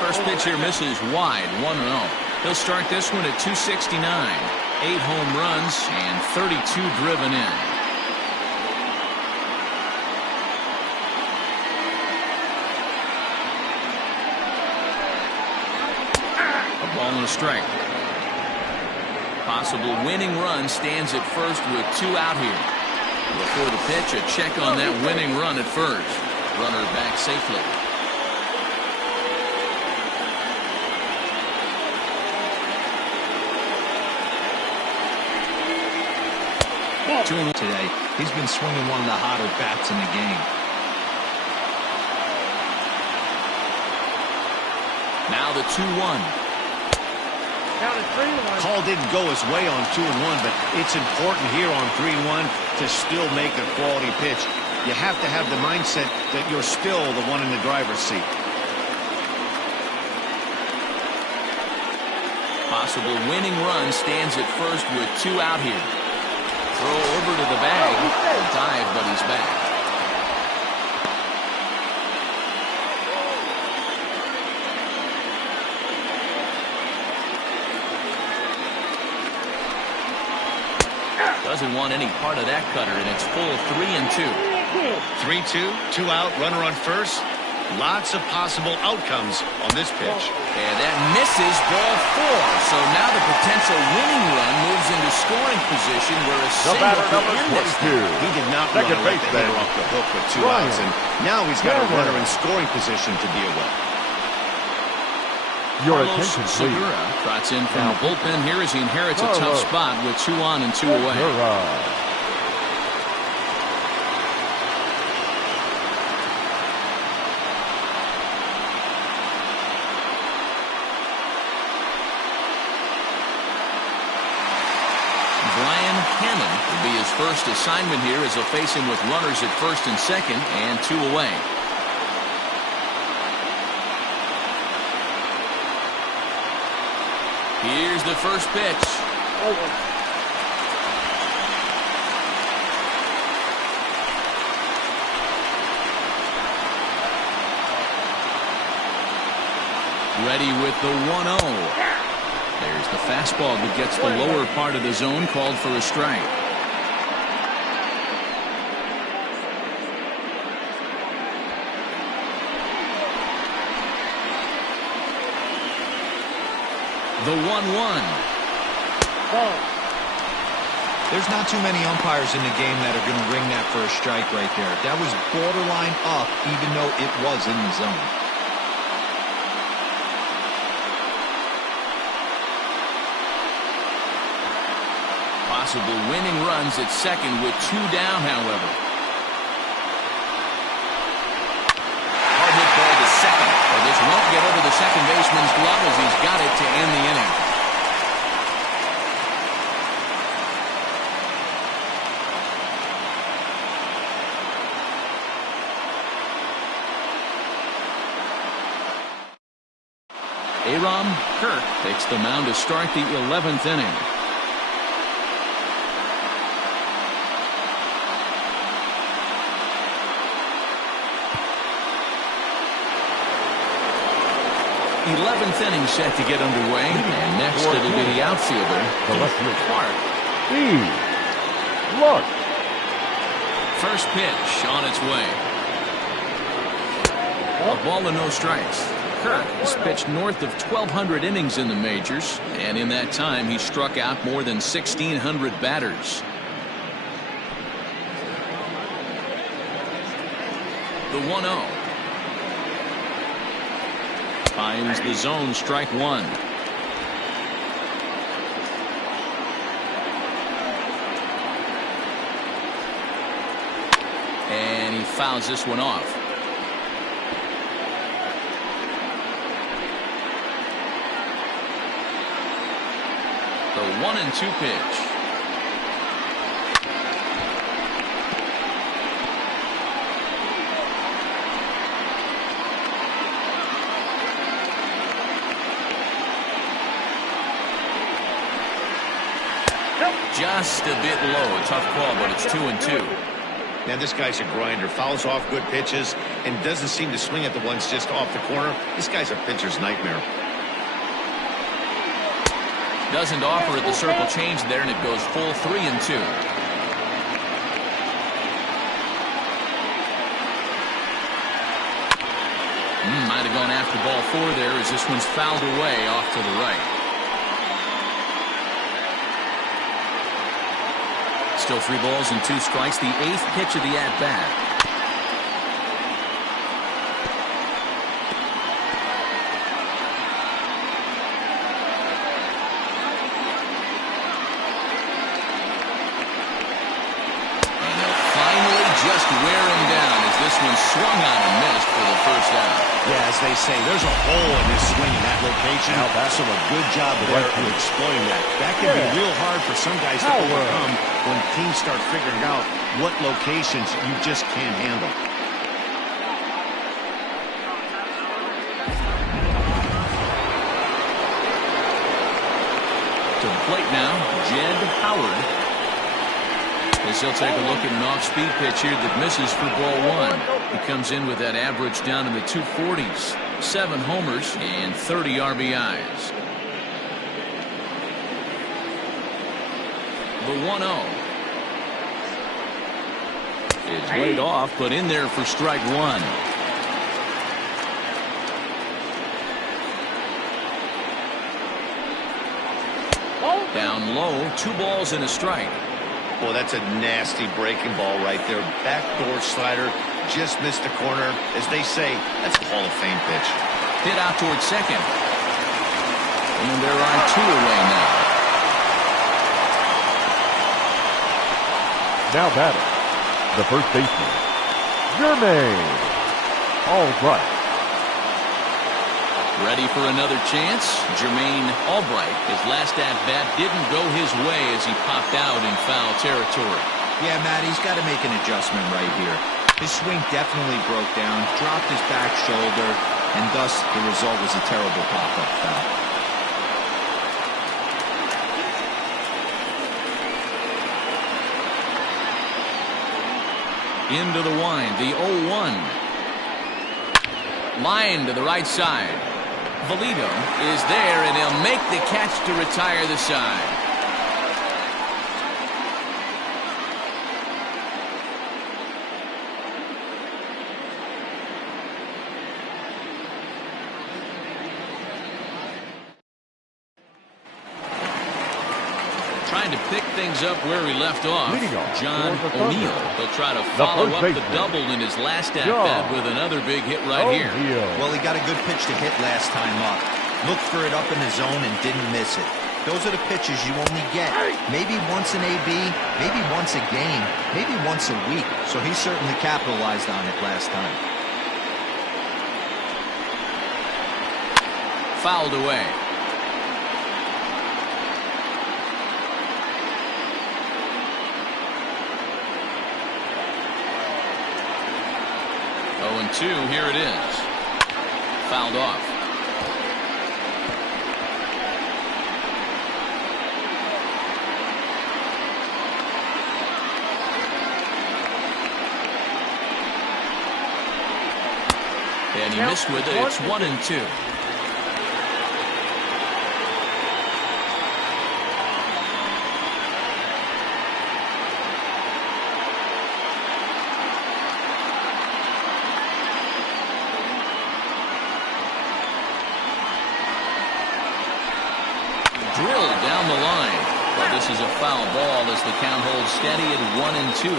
First pitch here misses wide, 1-0. He'll start this one at 269. 8 home runs and 32 driven in. A ball and a strike. Possible winning run stands at first with 2 out here. Before the pitch, a check on that winning run at first. Runner back safely. Today, he's been swinging one of the hotter bats in the game. Now the 2-1. Count is 3-1. Call didn't go his way on 2-1, but it's important here on 3-1 to still make a quality pitch. You have to have the mindset that you're still the one in the driver's seat. Possible winning run stands at first with 2 out here. Throw over to the bag. A dive, but he's back. Doesn't want any part of that cutter, and it's full 3-2. 3-2, 2 out, runner on first. Lots of possible outcomes on this pitch. And that misses ball 4. So now the potential winning run moves into scoring position where a single could end this. He did not want to let the hitter off the hook with 2 outs, and now he's got a runner in scoring position to deal with. Your Carlos attention, please. Segura trots in from the bullpen here as he inherits a tough spot with 2 on and 2 away. first assignment here as they'll face him with runners at first and second and 2 away. Here's the first pitch. Ready with the 1-0. There's the fastball that gets the lower part of the zone, called for a strike. The 1-1. There's not too many umpires in the game that are going to ring that for a strike right there. That was borderline up, even though it was in the zone. Possible winning runs at second with 2 down, however. Hard hit ball to second. Well, this won't get over the second baseman's glove as he's got it to end the inning. Aram Kirk takes the mound to start the 11th inning. '11th inning set to get underway, and next it'll be the outfielder, Clark. Look. First pitch on its way. A ball and no strikes. Kirk has pitched north of 1,200 innings in the majors, and in that time he struck out more than 1,600 batters. The 1-0. Finds the zone, strike one. And he fouls this one off. The 1-2 pitch. Just a bit low. Tough call, but it's 2-2. Now this guy's a grinder. Fouls off good pitches and doesn't seem to swing at the ones just off the corner. This guy's a pitcher's nightmare. Doesn't offer at the circle change there, and it goes full 3-2. Might have gone after ball 4 there as this one's fouled away off to the right. Still 3 balls and 2 strikes. The 8th pitch of the at-bat. And they'll finally just wear him down as this one swung on and missed for the first out. Yeah, as they say, there's a hole in this swing in that location. So a good job there of exploiting that. That can be real hard for some guys to overcome when teams start figuring out what locations you just can't handle. To the plate now, Jed Howard. As he'll take a look at an off-speed pitch here that misses for ball 1. He comes in with that average down in the 240s. 7 homers and 30 RBIs. The 1-0. Is laid off, but in there for strike 1. Down low, 2 balls and a strike. Boy, that's a nasty breaking ball right there. Backdoor slider, just missed the corner. As they say, that's a Hall of Fame pitch. Hit out towards second. And there are 2 away now. Now batting, the first baseman, Jermaine Albright. Ready for another chance? Jermaine Albright. His last at-bat didn't go his way as he popped out in foul territory. Yeah, Matt, he's got to make an adjustment right here. His swing definitely broke down, dropped his back shoulder, and thus the result was a terrible pop-up foul. Into the wind, the 0-1. Line to the right side. Valito is there, and he'll make the catch to retire the side. Trying to pick things up where we left off. John O'Neill. He'll try to follow up the double in his last at-bat with another big hit right here. Well, he got a good pitch to hit last time up. Looked for it up in the zone and didn't miss it. Those are the pitches you only get. Maybe once an AB, maybe once a game, maybe once a week. So he certainly capitalized on it last time. Fouled away. And 2, here it is. Fouled off. And he missed with it. It's 1-2. Drilled down the line. But this is a foul ball as the count holds steady at 1-2.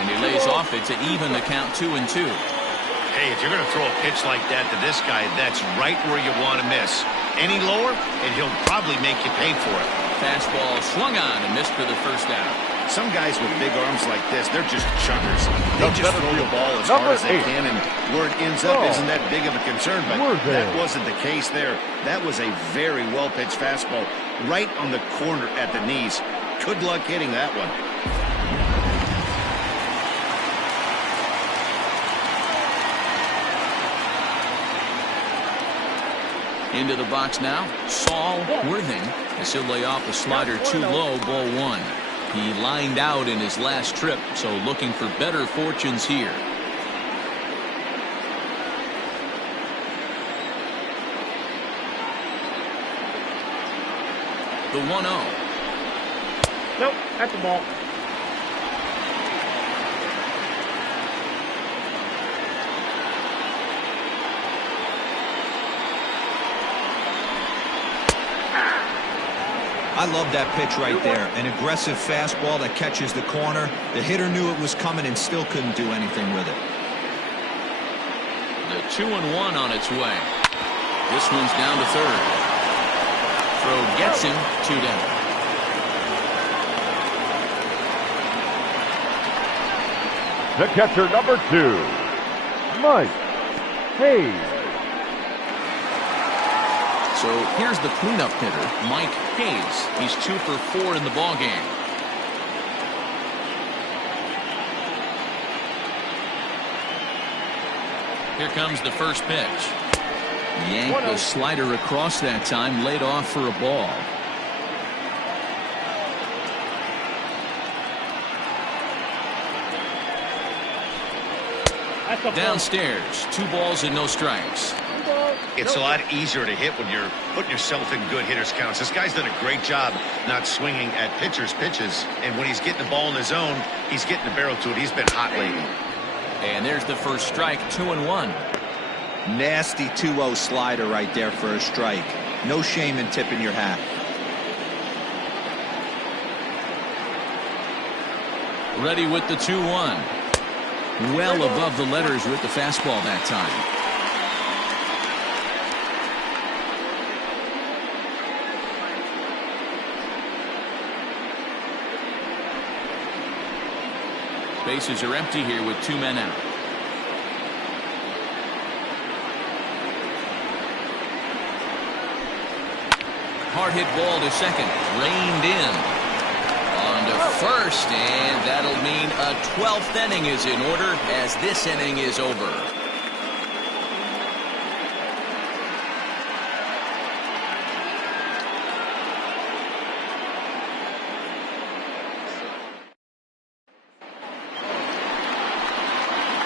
And he lays off it to even the count 2-2. Hey, if you're going to throw a pitch like that to this guy, that's right where you want to miss. Any lower, and he'll probably make you pay for it. Fastball swung on and missed for the first out. Some guys with big arms like this, they're just chuckers. They just throw the ball as hard as they can, and where it ends up isn't that big of a concern, but that wasn't the case there. That was a very well-pitched fastball right on the corner at the knees. Good luck hitting that one. Into the box now, Saul Worthing, as he'll lay off a slider too low, ball 1. He lined out in his last trip, so looking for better fortunes here. The 1-0. Nope, that's the ball. I love that pitch right there. An aggressive fastball that catches the corner. The hitter knew it was coming and still couldn't do anything with it. The 2-1 on its way. This one's down to third. Throw gets him, 2 down. The catcher, number 2, Mike Hayes. So here's the cleanup hitter, Mike Hayes. He's 2 for 4 in the ballgame. Here comes the first pitch. Yanked the slider across that time, laid off for a ball. Downstairs, 2 balls and no strikes. It's a lot easier to hit when you're putting yourself in good hitters counts. This guy's done a great job not swinging at pitchers' pitches. And when he's getting the ball in his zone, he's getting the barrel to it. He's been hot lately. And there's the first strike, 2-1. Nasty 2-0 slider right there for a strike. No shame in tipping your hat. Ready with the 2-1. Well above the letters with the fastball that time. Bases are empty here with 2 men out. hard hit ball to second. Reined in. On to first, and that'll mean a 12th inning is in order as this inning is over.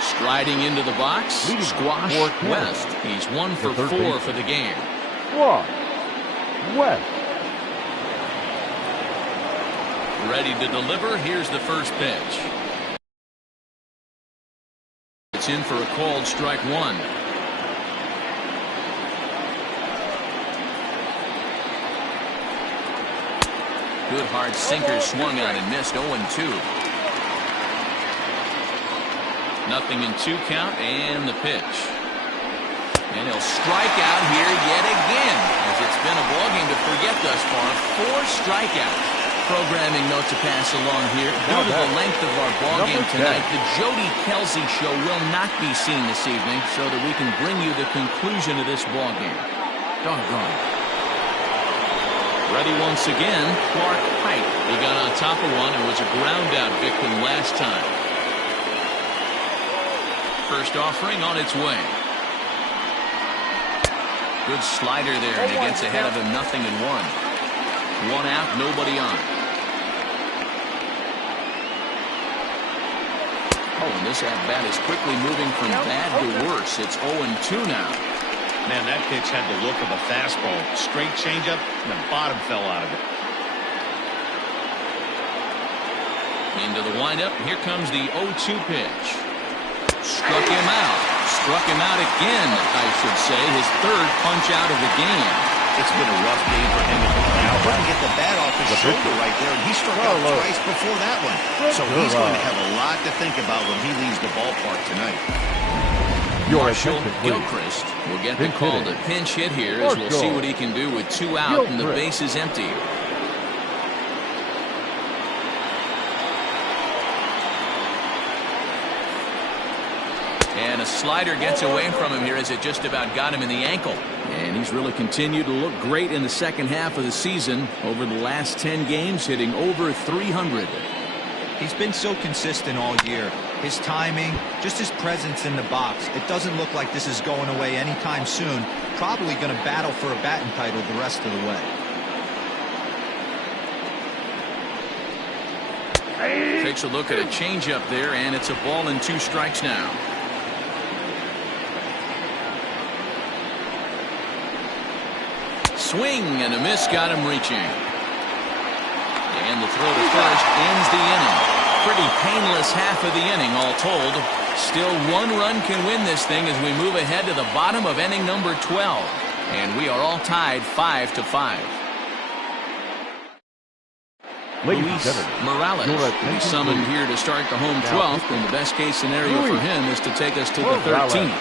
Striding into the box, Squash West. He's 1 for 4 for the game. Squash West. Ready to deliver. Here's the first pitch. It's in for a called strike one. Good hard sinker swung on and missed. 0-2. Nothing in 2 count and the pitch. And he'll strike out here yet again, as it's been a ballgame to forget thus far. 4 strikeouts. Programming note to pass along here. Due to the length of our ballgame tonight, the Jody Kelsey show will not be seen this evening, so that we can bring you the conclusion of this ballgame. Doggone. Ready once again, Clark Height. He got on top of one and was a ground out victim last time. First offering on its way. Good slider there, and he gets ahead of him, 0-1. 1 out, nobody on. Oh, and this at-bat is quickly moving from bad to worse. It's 0-2 now. Man, that pitch had the look of a fastball. Straight changeup, and the bottom fell out of it. Into the windup. Here comes the 0-2 pitch. Struck him out. Struck him out again, I should say. His 3rd punch out of the game. It's been a rough game for him now. Couldn't get the bat off his shoulder right there, and he struck out twice before that one. So he's going to have a lot to think about when he leaves the ballpark tonight. Marshall Gilchrist will get the call to pinch hit here, as we'll see what he can do with 2 out and the base is empty. And a slider gets away from him here as it just about got him in the ankle. And he's really continued to look great in the second half of the season. Over the last 10 games, hitting over 300. He's been so consistent all year. His timing, just his presence in the box. It doesn't look like this is going away anytime soon. Probably going to battle for a batting title the rest of the way. Takes a look at a changeup there, and it's a ball and 2 strikes now. Swing and a miss got him reaching. And the throw to first ends the inning. Pretty painless half of the inning all told. Still 1 run can win this thing as we move ahead to the bottom of inning number 12. And we are all tied 5-5. Luis Morales will be summoned here to start the home 12th, and the best case scenario for him is to take us to the 13th.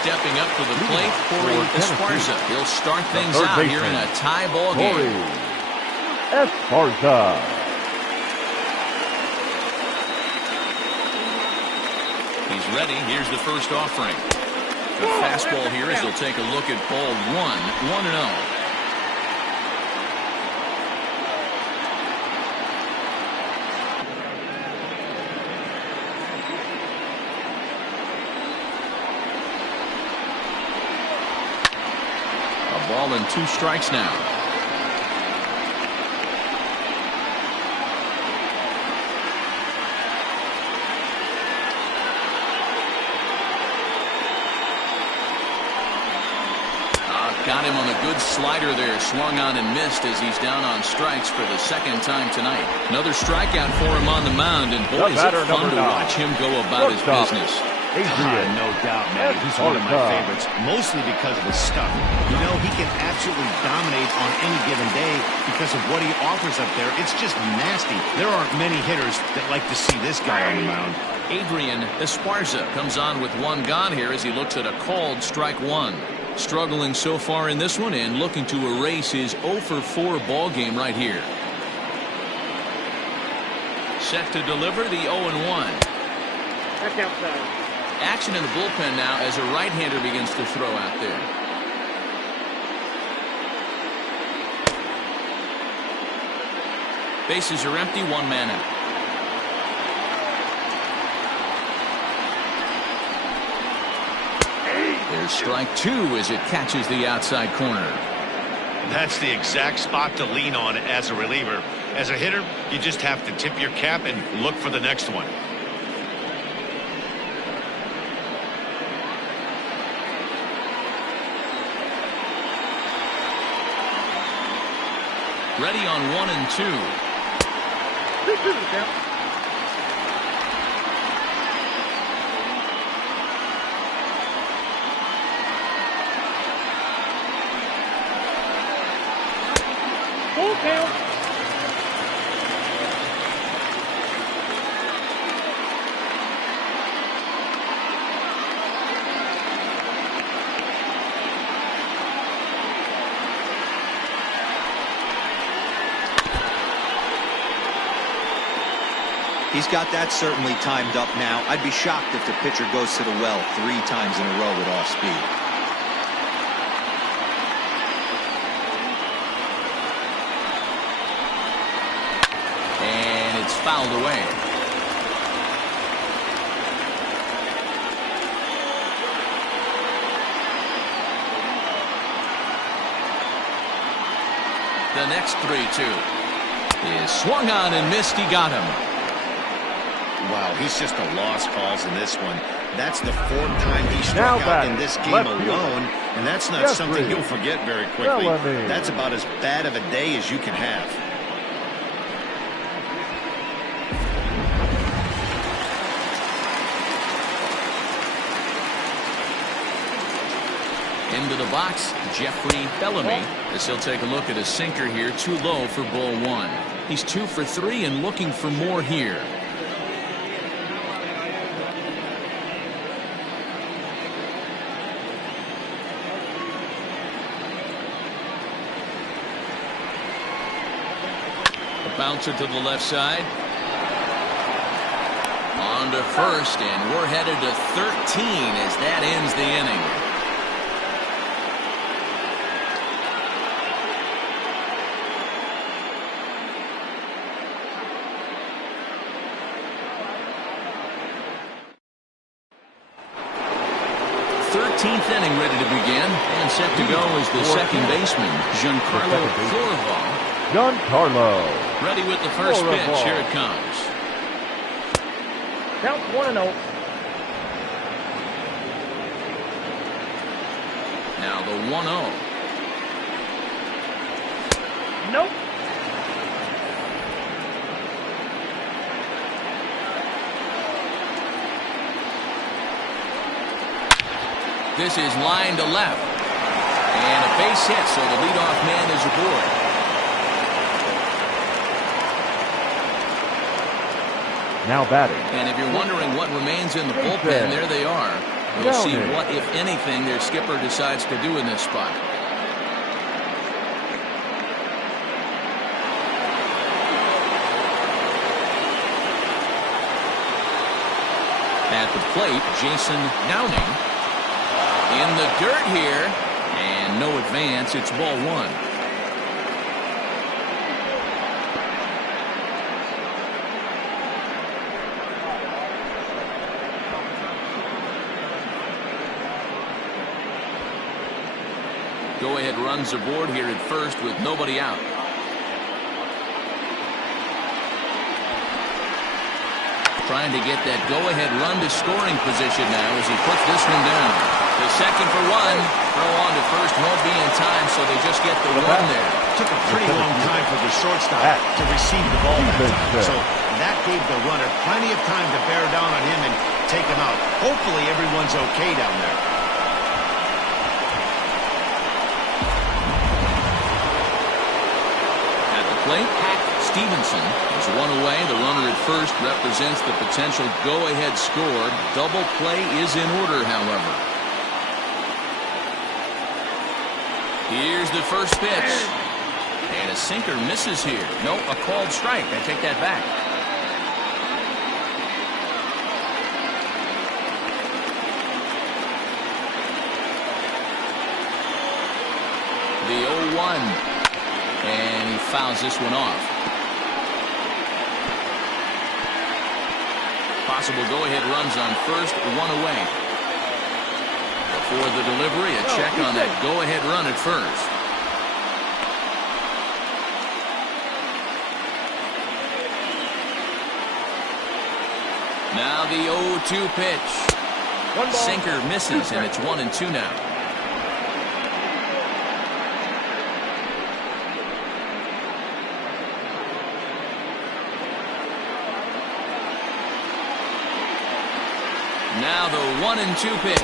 Stepping up to the plate, Corey Esparza. He'll start things out here in a tie ball game. Esparza. He's ready. Here's the first offering. The fastball here as he'll take a look at ball 1, 1-0. Ball and 2 strikes now. Got him on a good slider there. Swung on and missed as he's down on strikes for the 2nd time tonight. Another strikeout for him on the mound, and boy, is it fun to watch him go about his business. No doubt, man. He's one of my favorites, mostly because of his stuff. You know, he can absolutely dominate on any given day because of what he offers up there. It's just nasty. There aren't many hitters that like to see this guy on the mound. Adrian Esparza comes on with 1 gone here as he looks at a called strike 1. Struggling so far in this one and looking to erase his 0-for-4 ball game right here. Set to deliver the 0-1. That's outside. Action in the bullpen now as a right-hander begins to throw out there. Bases are empty, one man out. There's strike two as it catches the outside corner. That's the exact spot to lean on as a reliever. As a hitter, you just have to tip your cap and look for the next one. Ready on 1-2. 2-2 the count. Full count. He's got that certainly timed up now. I'd be shocked if the pitcher goes to the well 3 times in a row with off speed. And it's fouled away. The next 3-2 is swung on and missed. He got him. Wow, he's just a lost cause in this one. That's the 4th time he struck out in this game alone, and that's not something you'll forget very quickly. That's about as bad of a day as you can have. Into the box, Jeffrey Bellamy, as he'll take a look at a sinker here, too low for ball 1. He's 2 for 3 and looking for more here. Bouncer to the left side. On to first, and we're headed to 13 as that ends the inning. th inning ready to begin, and set to go is the second baseman, Giancarlo Florival. Giancarlo. Ready with the first pitch. Here it comes. Count 1-0. Now the 1-0. Nope. This is line to left. And a base hit, so the leadoff man is aboard. Now batting. And if you're wondering what remains in the bullpen, there they are. We'll see what, if anything, their skipper decides to do in this spot. At the plate, Jason Downing. In the dirt here, and no advance. It's ball 1. Go-ahead runs aboard here at first with nobody out. Trying to get that go-ahead run to scoring position now as he puts this one down. The second for 1. Throw on to first won't be in time, so they just get the run there. Took a pretty long time for the shortstop to receive the ball that time. So that gave the runner plenty of time to bear down on him and take him out. Hopefully everyone's okay down there. At the plate, Hack Stevenson is one away. The runner at first represents the potential go-ahead score. Double play is in order, however. Here's the first pitch. And a sinker misses here. No, a called strike. I take that back. The 0-1. And he fouls this one off. Possible go-ahead runs on first, one away. Before the delivery, a check on that go-ahead run at first. Now the 0-2 pitch. Sinker misses, and it's 1-2 now. Now the 1-2 pitch.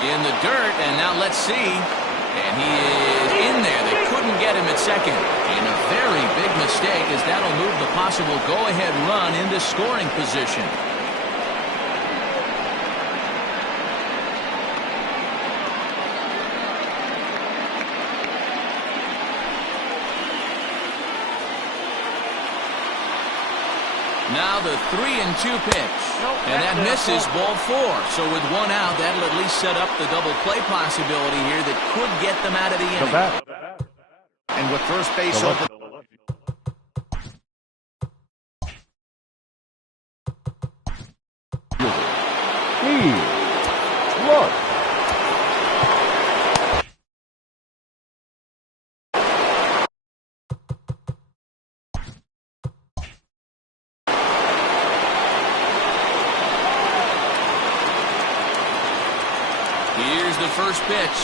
In the dirt, and now let's see. And he is in there. They couldn't get him at second. And a very big mistake, as that'll move the possible go-ahead run into scoring position. Now the 3-2 pitch. And that misses, ball 4. So with one out, that'll at least set up the double play possibility here that could get them out of the inning. And with first base open. Here's the first pitch.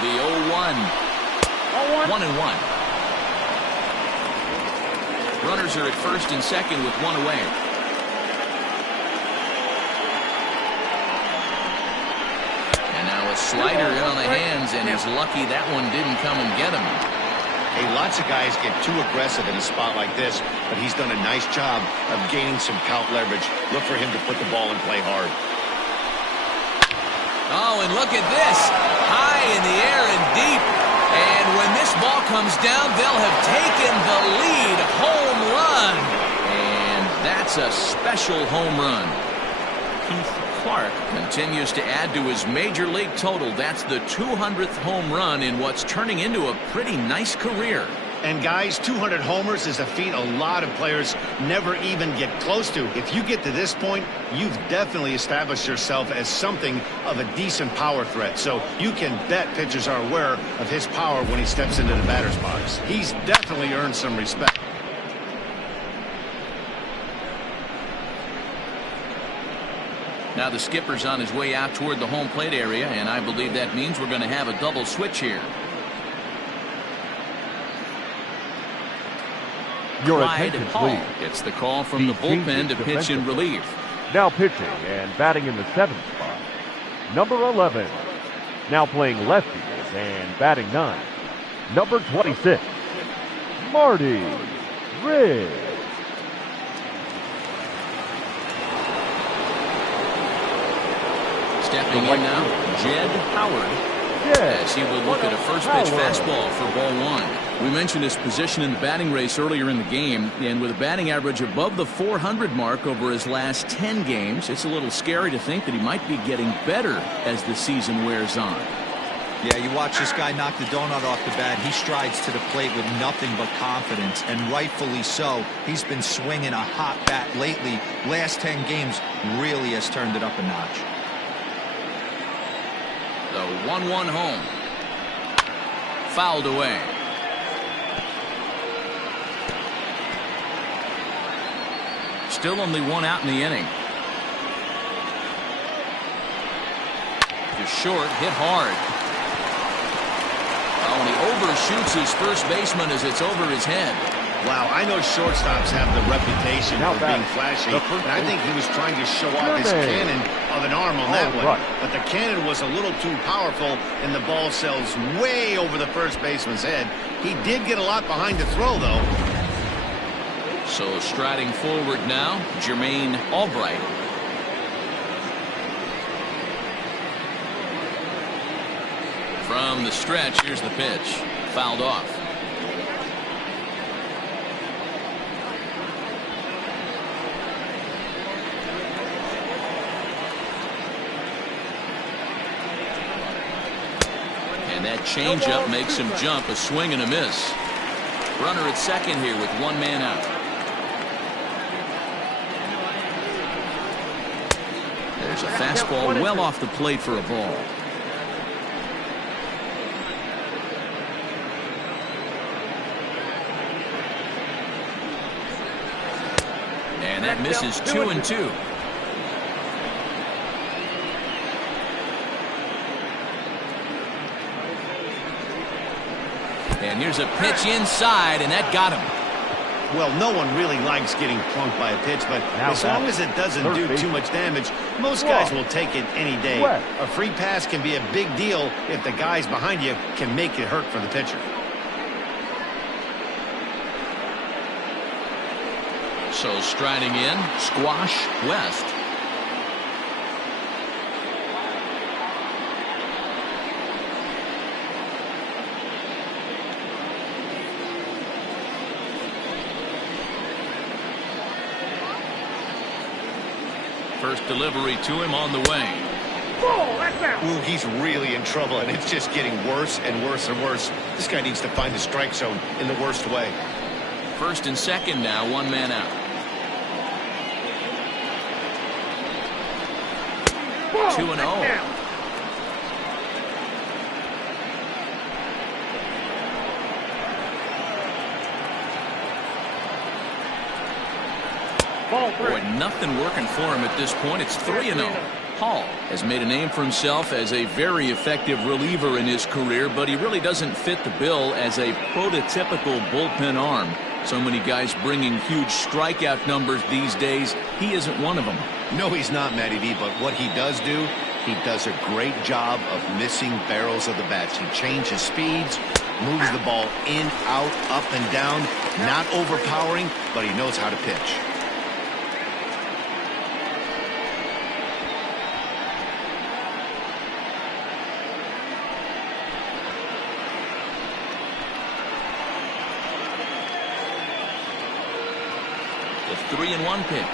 The 0-1. 1-1. Runners are at first and second with one away. Slider in on the hands, and he's lucky that one didn't come and get him. Hey, lots of guys get too aggressive in a spot like this, but he's done a nice job of gaining some count leverage. Look for him to put the ball in play hard. Oh, and look at this. High in the air and deep. And when this ball comes down, they'll have taken the lead. Home run. And that's a special home run. Keith Clark continues to add to his major league total. That's the 200th home run in what's turning into a pretty nice career. And guys, 200 homers is a feat a lot of players never even get close to. If you get to this point, you've definitely established yourself as something of a decent power threat. So you can bet pitchers are aware of his power when he steps into the batter's box. He's definitely earned some respect. Now the skipper's on his way out toward the home plate area, and I believe that means we're going to have a double switch here. Your Clyde attention, Hall please. gets the call from the bullpen to pitch in relief. Now pitching and batting in the 7th spot, number 11. Now playing lefties and batting 9, number 26, Marty Riggs. Stepping in now, Jed Howard. As he will look at a first pitch fastball for ball 1. We mentioned his position in the batting race earlier in the game, and with a batting average above the 400 mark over his last 10 games, it's a little scary to think that he might be getting better as the season wears on. Yeah, you watch this guy knock the donut off the bat. He strides to the plate with nothing but confidence, and rightfully so. He's been swinging a hot bat lately. Last 10 games really has turned it up a notch. The 1-1 home. Fouled away. Still only one out in the inning. To short, hit hard. Oh, and he overshoots his first baseman as it's over his head. Wow, I know shortstops have the reputation for being flashy, and I think he was trying to show off his cannon of an arm on that one. But the cannon was a little too powerful, and the ball sails way over the first baseman's head. He did get a lot behind the throw, though. So striding forward now, Jermaine Albright. From the stretch, here's the pitch. Fouled off. And that changeup makes him jump. A swing and a miss. Runner at second here with one man out. There's a fastball well off the plate for a ball. And that misses 2-2. And here's a pitch inside, and that got him. Well, no one really likes getting plunked by a pitch, but as long as it doesn't do too much damage, most guys will take it any day. A free pass can be a big deal if the guys behind you can make it hurt for the pitcher. So striding in, Squash West. First delivery to him on the way. Ooh, he's really in trouble, and it's just getting worse and worse and worse. This guy needs to find the strike zone in the worst way. First and second now, one man out. 2-0. Boy, nothing working for him at this point. It's 3-0. Hall has made a name for himself as a very effective reliever in his career, but he really doesn't fit the bill as a prototypical bullpen arm. So many guys bringing huge strikeout numbers these days. He isn't one of them. No, he's not, Matty V, but what he does do, he does a great job of missing barrels of the bats. He changes speeds, moves the ball in, out, up, and down. Not overpowering, but he knows how to pitch. The 3-1 pitch.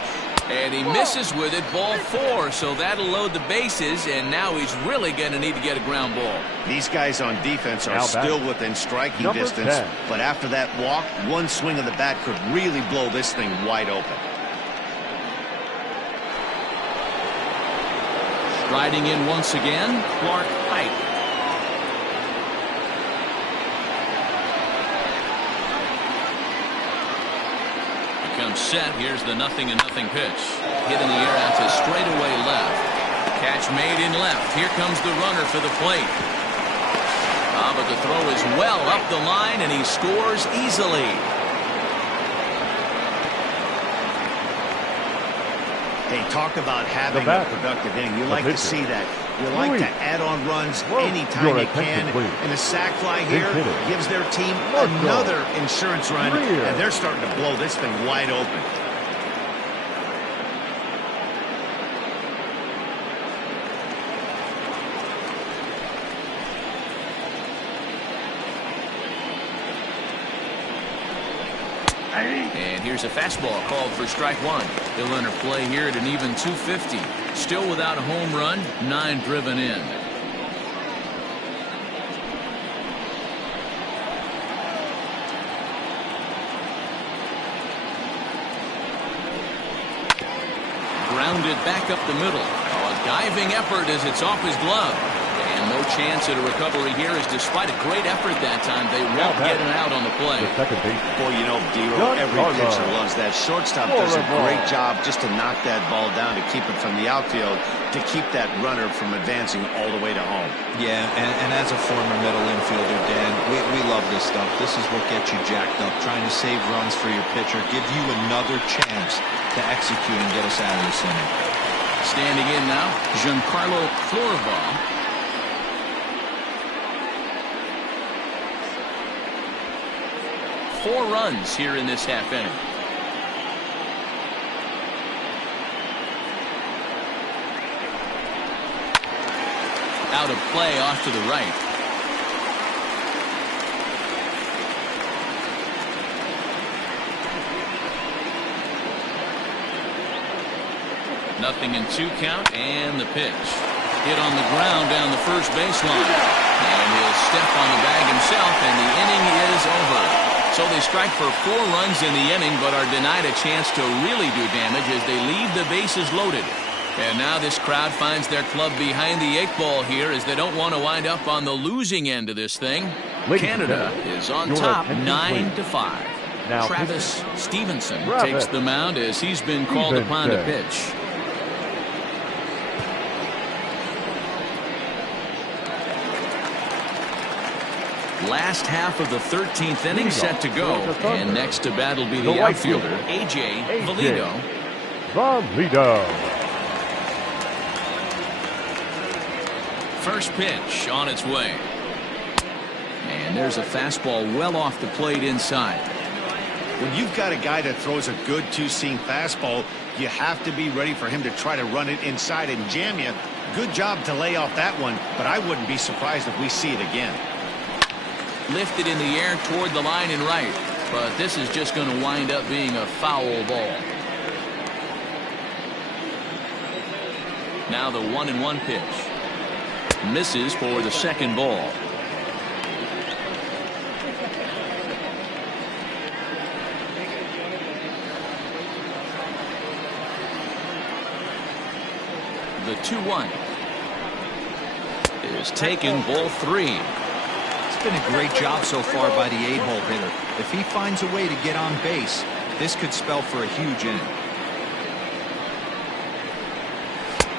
And he misses with it, ball 4, so that'll load the bases, and now he's really going to need to get a ground ball. These guys on defense are still within striking distance, but after that walk, one swing of the bat could really blow this thing wide open. Striding in once again, Clark Pike. Comes set. Here's the 0-0 pitch. Hit in the air out to straightaway left. Catch made in left. Here comes the runner for the plate. But the throw is well up the line, and he scores easily. Hey, talk about having a productive inning. You like to see that. You like to add on runs anytime you can. And a sac fly here gives their team another insurance run, and they're starting to blow this thing wide open. And here's a fastball called for strike one. He'll enter play here at an even 250. Still without a home run, 9 driven in. Grounded back up the middle. A diving effort as it's off his glove. And no chance at a recovery here, as despite a great effort that time, they won't get it out on the play. Boy, you know, D-Roll, every pitcher loves that. Shortstop does a great job just to knock that ball down, to keep it from the outfield, to keep that runner from advancing all the way to home. Yeah, and as a former middle infielder, Dan, we love this stuff. This is what gets you jacked up, trying to save runs for your pitcher, give you another chance to execute and get us out of this inning. Standing in now, Giancarlo Florval. 4 runs here in this half inning. out of play off to the right. Nothing in 2 count, and the pitch. Hit on the ground down the first baseline. And he'll step on the bag himself, and the inning is over. So they strike for 4 runs in the inning, but are denied a chance to really do damage as they leave the bases loaded. And now this crowd finds their club behind the 8 ball here as they don't want to wind up on the losing end of this thing. Canada is on top 9-5. Now Travis Stevenson takes the mound as he's been called upon to pitch. Last half of the 13th inning set to go. And next to bat will be the outfielder, A.J. Valido. First pitch on its way. And there's a fastball well off the plate inside. When you've got a guy that throws a good 2-seam fastball, you have to be ready for him to try to run it inside and jam you. Good job to lay off that one, but I wouldn't be surprised if we see it again. Lifted in the air toward the line and right, but this is just going to wind up being a foul ball. Now the 1-1 pitch. Misses for the second ball. The 2-1 is taken, ball 3. It's been a great job so far by the 8-hole hitter. If he finds a way to get on base, this could spell for a huge inning.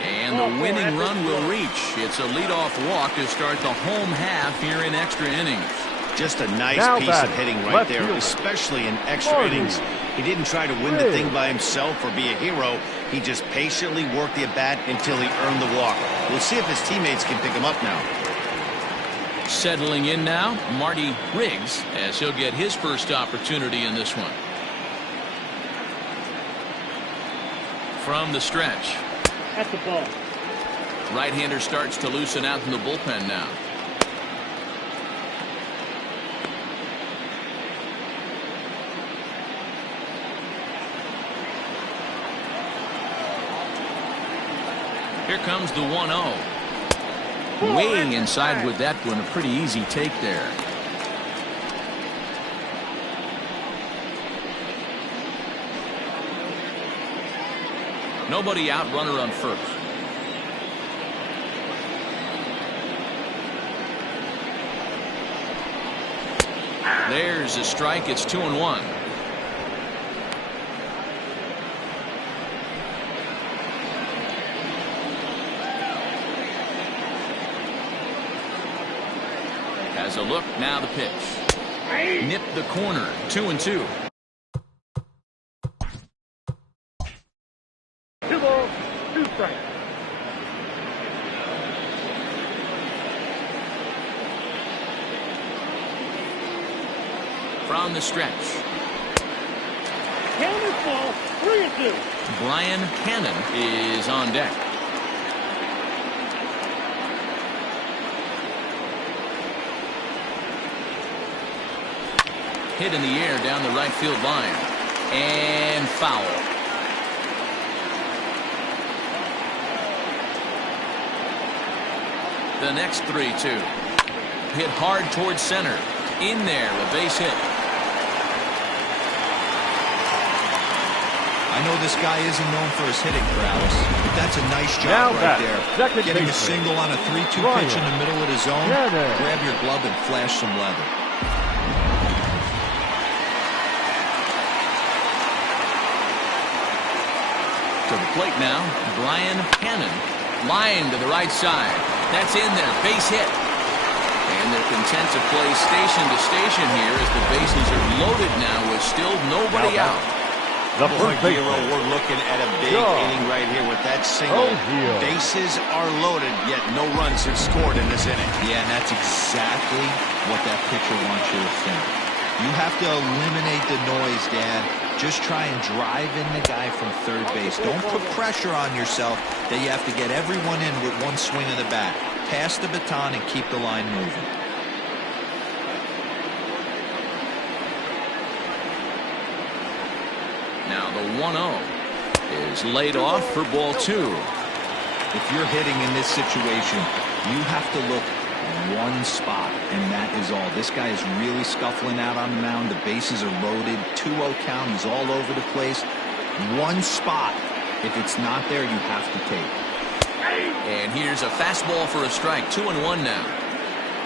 And the winning run will reach. It's a leadoff walk to start the home half here in extra innings. Just a nice piece of hitting right there, especially in extra innings. He didn't try to win the thing by himself or be a hero. He just patiently worked the at-bat until he earned the walk. We'll see if his teammates can pick him up now. Settling in now, Marty Riggs, as he'll get his first opportunity in this one. From the stretch. At the ball. Right-hander starts to loosen out in the bullpen now. Here comes the 1-0. Way inside with that one. A pretty easy take there. Nobody out, runner on first. There's a strike. It's 2-1. As a look, now the pitch. Nip the corner, 2-2. 2 balls, 2 strikes. From the stretch. Cannon's ball, 3-2. Brian Cannon is on deck. Hit in the air down the right field line. And foul. The next 3-2. Hit hard towards center. In there, a base hit. I know this guy isn't known for his hitting prowess, but that's a nice job right there. Getting a single on a 3-2 pitch in the middle of the zone. Grab your glove and flash some leather. To the plate now, Brian Cannon. Line to the right side. That's in there. Base hit. And they're content to play station to station here as the bases are loaded now with still nobody out. The first hero, we're looking at a big inning right here with that single. Bases are loaded, yet no runs have scored in this inning. Yeah, and that's exactly what that pitcher wants you to think. You have to eliminate the noise, Dan. Just try and drive in the guy from third base. Don't put pressure on yourself that you have to get everyone in with one swing of the bat. pass the baton and keep the line moving. Now the 1-0 is laid off for ball 2. If you're hitting in this situation, you have to look one spot, and that is all. This guy is really scuffling out on the mound. The bases are loaded. 2-0 count. He's all over the place. One spot. If it's not there, you have to take. And here's a fastball for a strike. 2-1 now.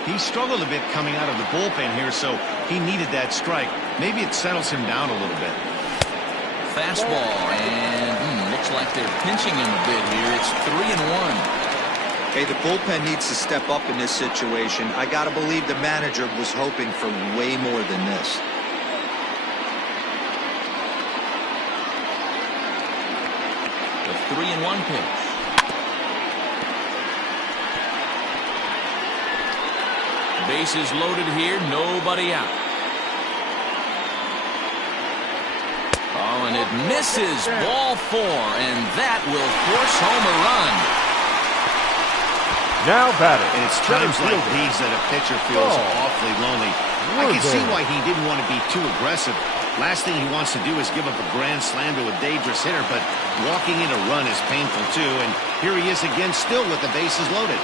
He struggled a bit coming out of the bullpen here, so he needed that strike. Maybe it settles him down a little bit. Fastball, and looks like they're pinching him a bit here. It's 3-1. Hey, the bullpen needs to step up in this situation. I got to believe the manager was hoping for way more than this. The 3-1 pitch. Bases loaded here, nobody out. Oh, and it misses. Ball 4, and that will force home a run. Now batting. And it's times like these that a pitcher feels awfully lonely. I can see why he didn't want to be too aggressive. Last thing he wants to do is give up a grand slam to a dangerous hitter, but walking in a run is painful too, and here he is again still with the bases loaded.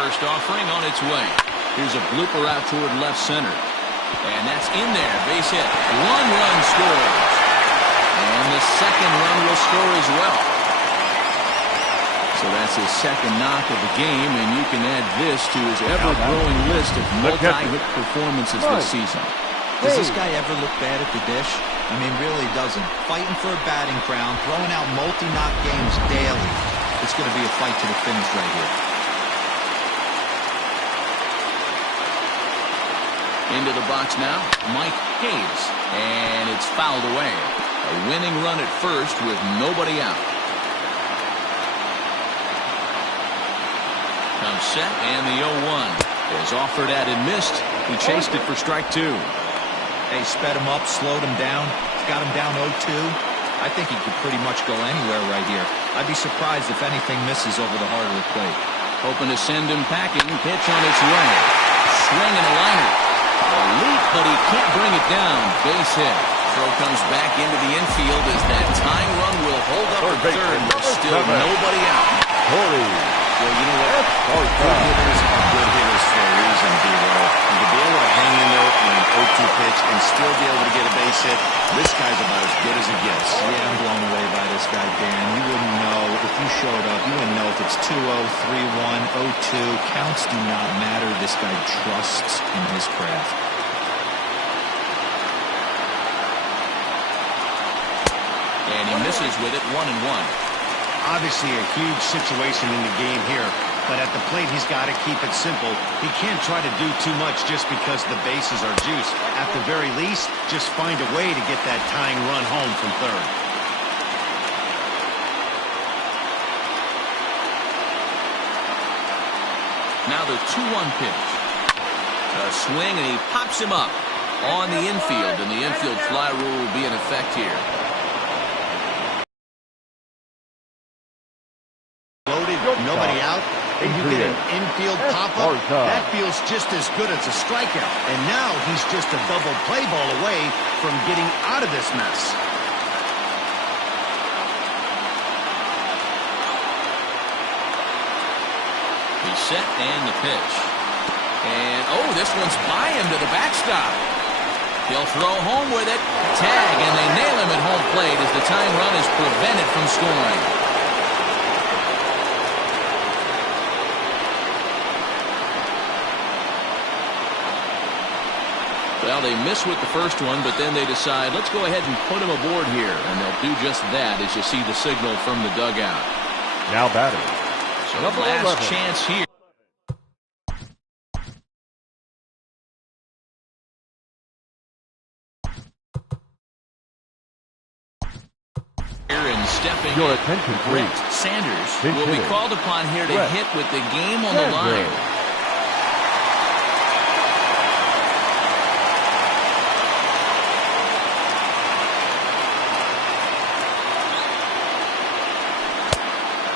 First offering on its way. Here's a blooper out toward left center. And that's in there. Base hit. 1 run scores. And the second run will score as well. So that's his second knock of the game, and you can add this to his ever-growing list of multi-hit performances this season. Does this guy ever look bad at the dish? I mean, really doesn't. Fighting for a batting crown, throwing out multi-knock games daily. It's going to be a fight to the finish right here. Into the box now, Mike Hayes, and it's fouled away. A winning run at first with nobody out. Comes set, and the 0-1 is offered at and missed. He chased it for strike 2. Hey, sped him up, slowed him down, got him down 0-2. I think he could pretty much go anywhere right here. I'd be surprised if anything misses over the heart of the plate. Hoping to send him packing. Pitch on its way. Swing and a liner. A leap, but he can't bring it down. Base hit. Throw comes back into the infield as that tying run will hold up at third. There's still nobody out. Well, you know what? Good hitters are good hitters for a reason, D-Roll. And to be able to hang in there on an 0-2 pitch and still be able to get a base hit, this guy's about as good as it gets. Yeah, I'm blown away by this guy, Dan. You wouldn't know if you showed up. You wouldn't know if it's 2-0, 3-1, 0-2. Counts do not matter. This guy trusts in his craft. And he misses with it, 1-1. Obviously a huge situation in the game here, but at the plate he's got to keep it simple. He can't try to do too much just because the bases are juiced. At the very least, just find a way to get that tying run home from third. Now the 2-1 pitch. A swing, and he pops him up on the infield, and the infield fly rule will be in effect here. Nobody out, and you get an infield pop-up. That feels just as good as a strikeout. And now he's just a double play ball away from getting out of this mess. He's set, and the pitch. And, oh, this one's by him to the backstop. He'll throw home with it. Tag, and they nail him at home plate as the tying run is prevented from scoring. Well, they miss with the first one, but then they decide, let's go ahead and put him aboard here. And they'll do just that as you see the signal from the dugout. Now batting. So the last chance here. And stepping your attention, please. Sanders will be called upon here to hit with the game on the line.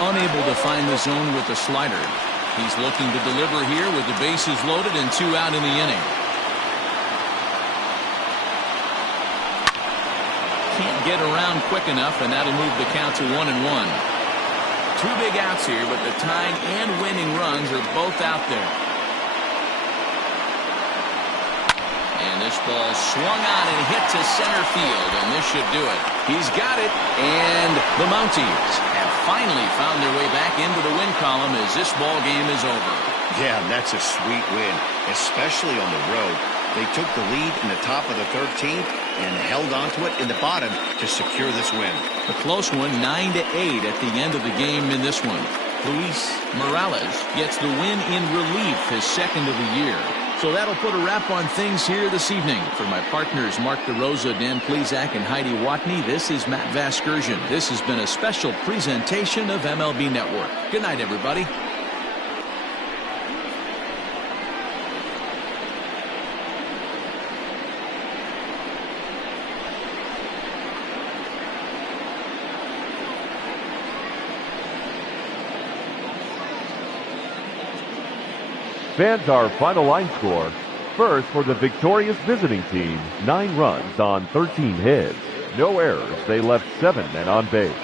Unable to find the zone with the slider. He's looking to deliver here with the bases loaded and 2 out in the inning. Can't get around quick enough, and that'll move the count to 1-1. 2 big outs here, but the tying and winning runs are both out there. And this ball swung on and hit to center field, and this should do it. He's got it, and the Mounties have finally found their way back into the win column as this ball game is over. Yeah, that's a sweet win, especially on the road. They took the lead in the top of the 13th and held onto it in the bottom to secure this win. A close one, 9-8 at the end of the game in this one. Luis Morales gets the win in relief, his second of the year. So that'll put a wrap on things here this evening. For my partners, Mark DeRosa, Dan Plesac, and Heidi Watney, this is Matt Vasgersian. This has been a special presentation of MLB Network. Good night, everybody. Fans, our final line score. First, for the victorious visiting team, 9 runs on 13 hits. No errors. They left 7 men on base.